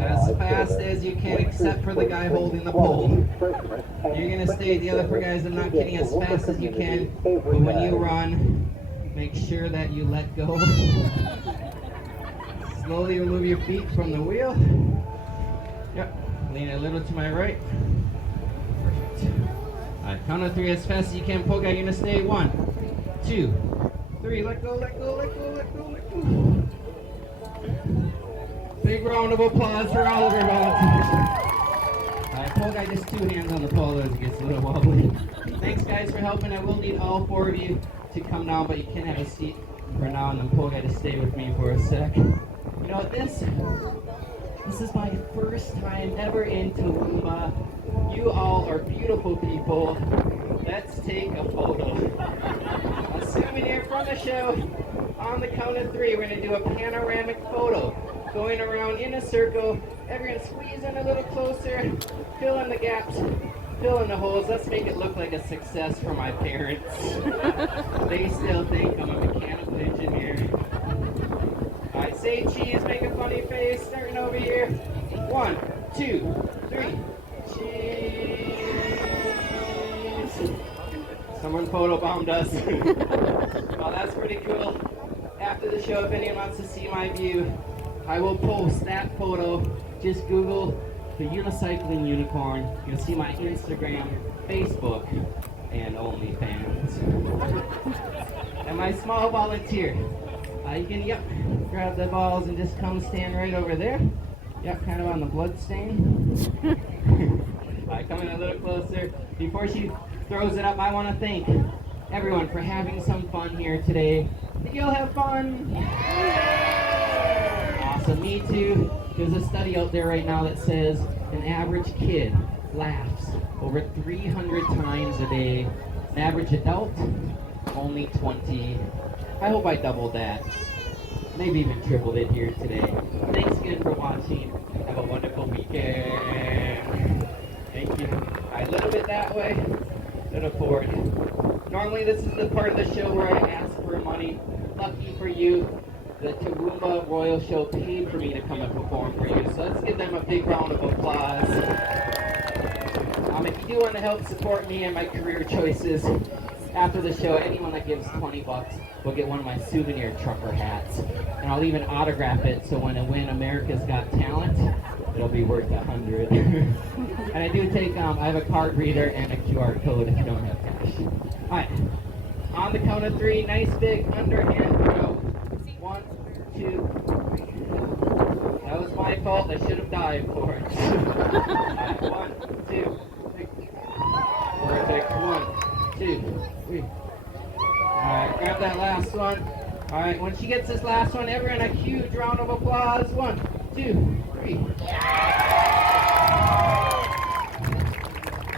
as fast as you can, except for the guy holding the pole. You're going to stay, the other 4 guys, I'm not kidding, as fast as you can, but when you run, make sure that you let go. Slowly remove your feet from the wheel. Yep, lean a little to my right. Perfect. Alright, count of 3 as fast as you can. Poke out, you're gonna stay. 1, 2, 3. Let go, let go, let go, let go, let go. Big round of applause for all of our volunteers. Alright, Poke out, just 2 hands on the pole as it gets a little wobbly. Thanks guys for helping. I will need all 4 of you to come down, but you can have a seat for now, and then Poke out to stay with me for a sec. You know what, this is my first time ever in Toowoomba. You all are beautiful people. Let's take a photo. A souvenir from the show. On the count of 3, we're going to do a panoramic photo. Going around in a circle. Everyone squeeze in a little closer. Fill in the gaps. Fill in the holes. Let's make it look like a success for my parents. They still think I'm a mechanical engineer. Alright, say cheese, make a funny face, starting over here. 1, 2, 3. Cheese. Someone photobombed us. Well, that's pretty cool. After the show, if anyone wants to see my view, I will post that photo. Just Google the unicycling unicorn. You'll see my Instagram, Facebook, and OnlyFans. And my small volunteer. You can, grab the balls and just come stand right over there. Yep, kind of on the blood stain. Come in a little closer. Before she throws it up, I want to thank everyone for having some fun here today. Did you all have fun? Awesome, me too. There's a study out there right now that says an average kid laughs over 300 times a day. An average adult, only 20. I hope I doubled that. Maybe even tripled it here today. Thanks again for watching. Have a wonderful weekend. Thank you. A little bit that way, a little forward. Normally this is the part of the show where I ask for money. Lucky for you, the Toowoomba Royal Show paid for me to come and perform for you. So let's give them a big round of applause. If you do want to help support me and my career choices, after the show, anyone that gives 20 bucks will get one of my souvenir trucker hats. And I'll even autograph it so when I win America's Got Talent, it'll be worth 100. And I do take, I have a card reader and a QR code if you don't have cash. Alright, on the count of 3, nice big underhand throw. 1, 2, 3. That was my fault, I should have dived for it. Alright, 1, 2, 3. Perfect, 1, 2, 3. Alright, grab that last one. Alright, when she gets this last one, everyone a huge round of applause. 1, 2, 3.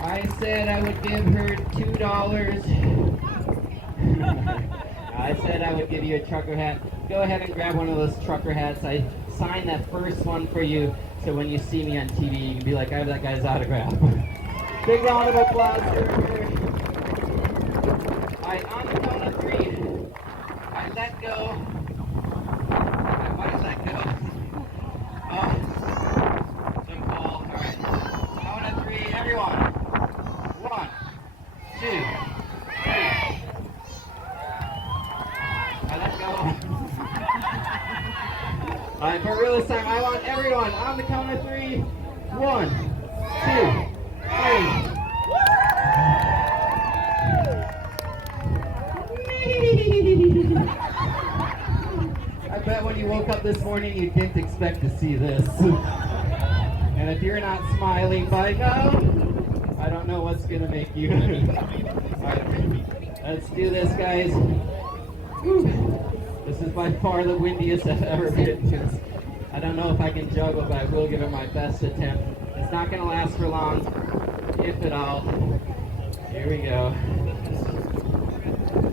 I said I would give her $2. I said I would give you a trucker hat. Go ahead and grab one of those trucker hats. I signed that first one for you, so when you see me on TV, you can be like, I have that guy's autograph. Big round of applause for her. Alright, on the count of 3. Alright, for real this time, I want everyone on the count of 3. 1, 2, 3. I bet when you woke up this morning, you didn't expect to see this. And if you're not smiling by now, I don't know what's gonna make you. Alright, let's do this, guys. Whew. This is by far the windiest I've ever been. I don't know if I can juggle, but I will give it my best attempt. It's not gonna last for long, if at all. Here we go.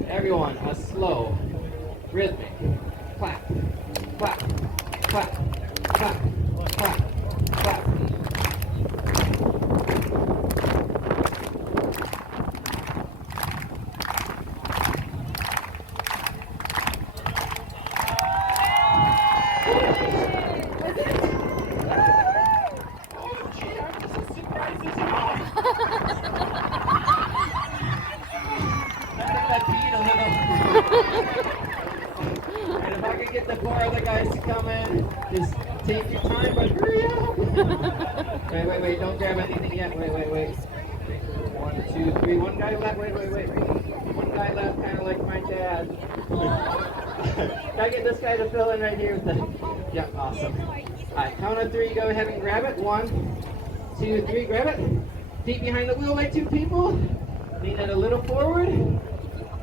Everyone, a slow, rhythmic clap, clap, clap, clap, clap, clap. And if I could get the 4 other guys to come in, just take your time, but hurry up. Wait, don't grab anything yet. Wait. 1, 2, 3, one guy left, wait. One guy left, kind of like my dad. Can I get this guy to fill in right here with the, yeah, awesome. Alright, count of 3, go ahead and grab it. 1, 2, 3, grab it. Feet behind the wheel like 2 people. Lean it a little forward.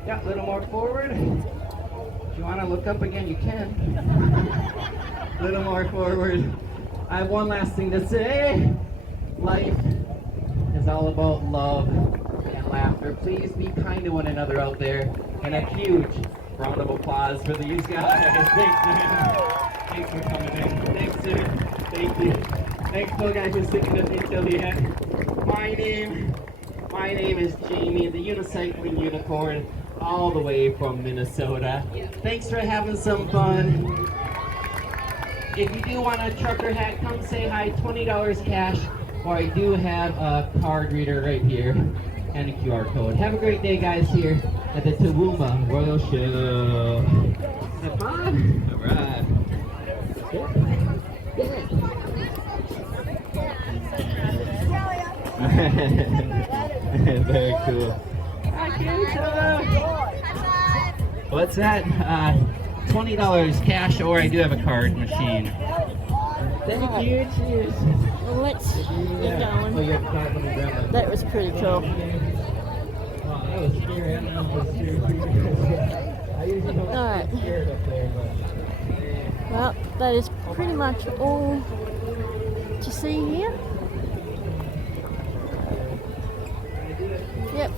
Yeah, a little more forward. If you want to look up again, you can. A little more forward. I have one last thing to say. Life is all about love and laughter. Please be kind to one another out there. And a huge round of applause for these guys. Thanks, man. Thanks for coming in. Thanks, sir. Thank you. Thanks, Phil, guys, for sticking with me till the end. My name is Jamie, the unicycling unicorn, all the way from Minnesota. Thanks for having some fun. If you do want a trucker hat, come say hi, $20 cash, or I do have a card reader right here and a QR code. Have a great day, guys, here at the Toowoomba Royal Show. Have fun? All right. Very cool. What's that? $20 cash, or I do have a card machine. Thank you. Cheers. Well, let's get Oh, going. you have a card. Let me grab that. That was pretty cool. Wow, that was scary. I don't know if it was scary. I usually don't Alright. get scared up there, but. Well, that is pretty much all to see here. Yep.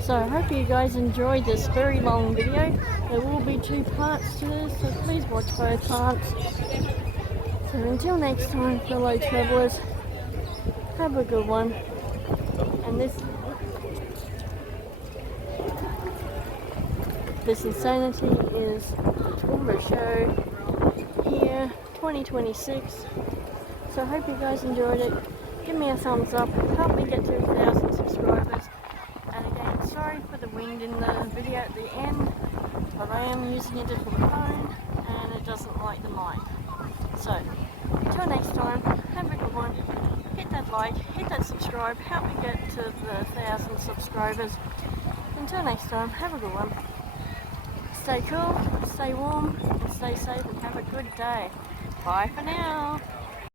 So I hope you guys enjoyed this very long video. There will be 2 parts to this, so please watch both parts. So until next time, fellow travelers, have a good one. And this insanity is the Toowoomba Show here, 2026. So I hope you guys enjoyed it. Give me a thumbs up, help me get to 1,000 subscribers. And again, sorry for the wind in the video at the end, but I am using a different phone and it doesn't like the mic. So, until next time, have a good one. Hit that like, hit that subscribe, help me get to the 1,000 subscribers. Until next time, have a good one. Stay cool, stay warm, and stay safe, and have a good day. Bye for now.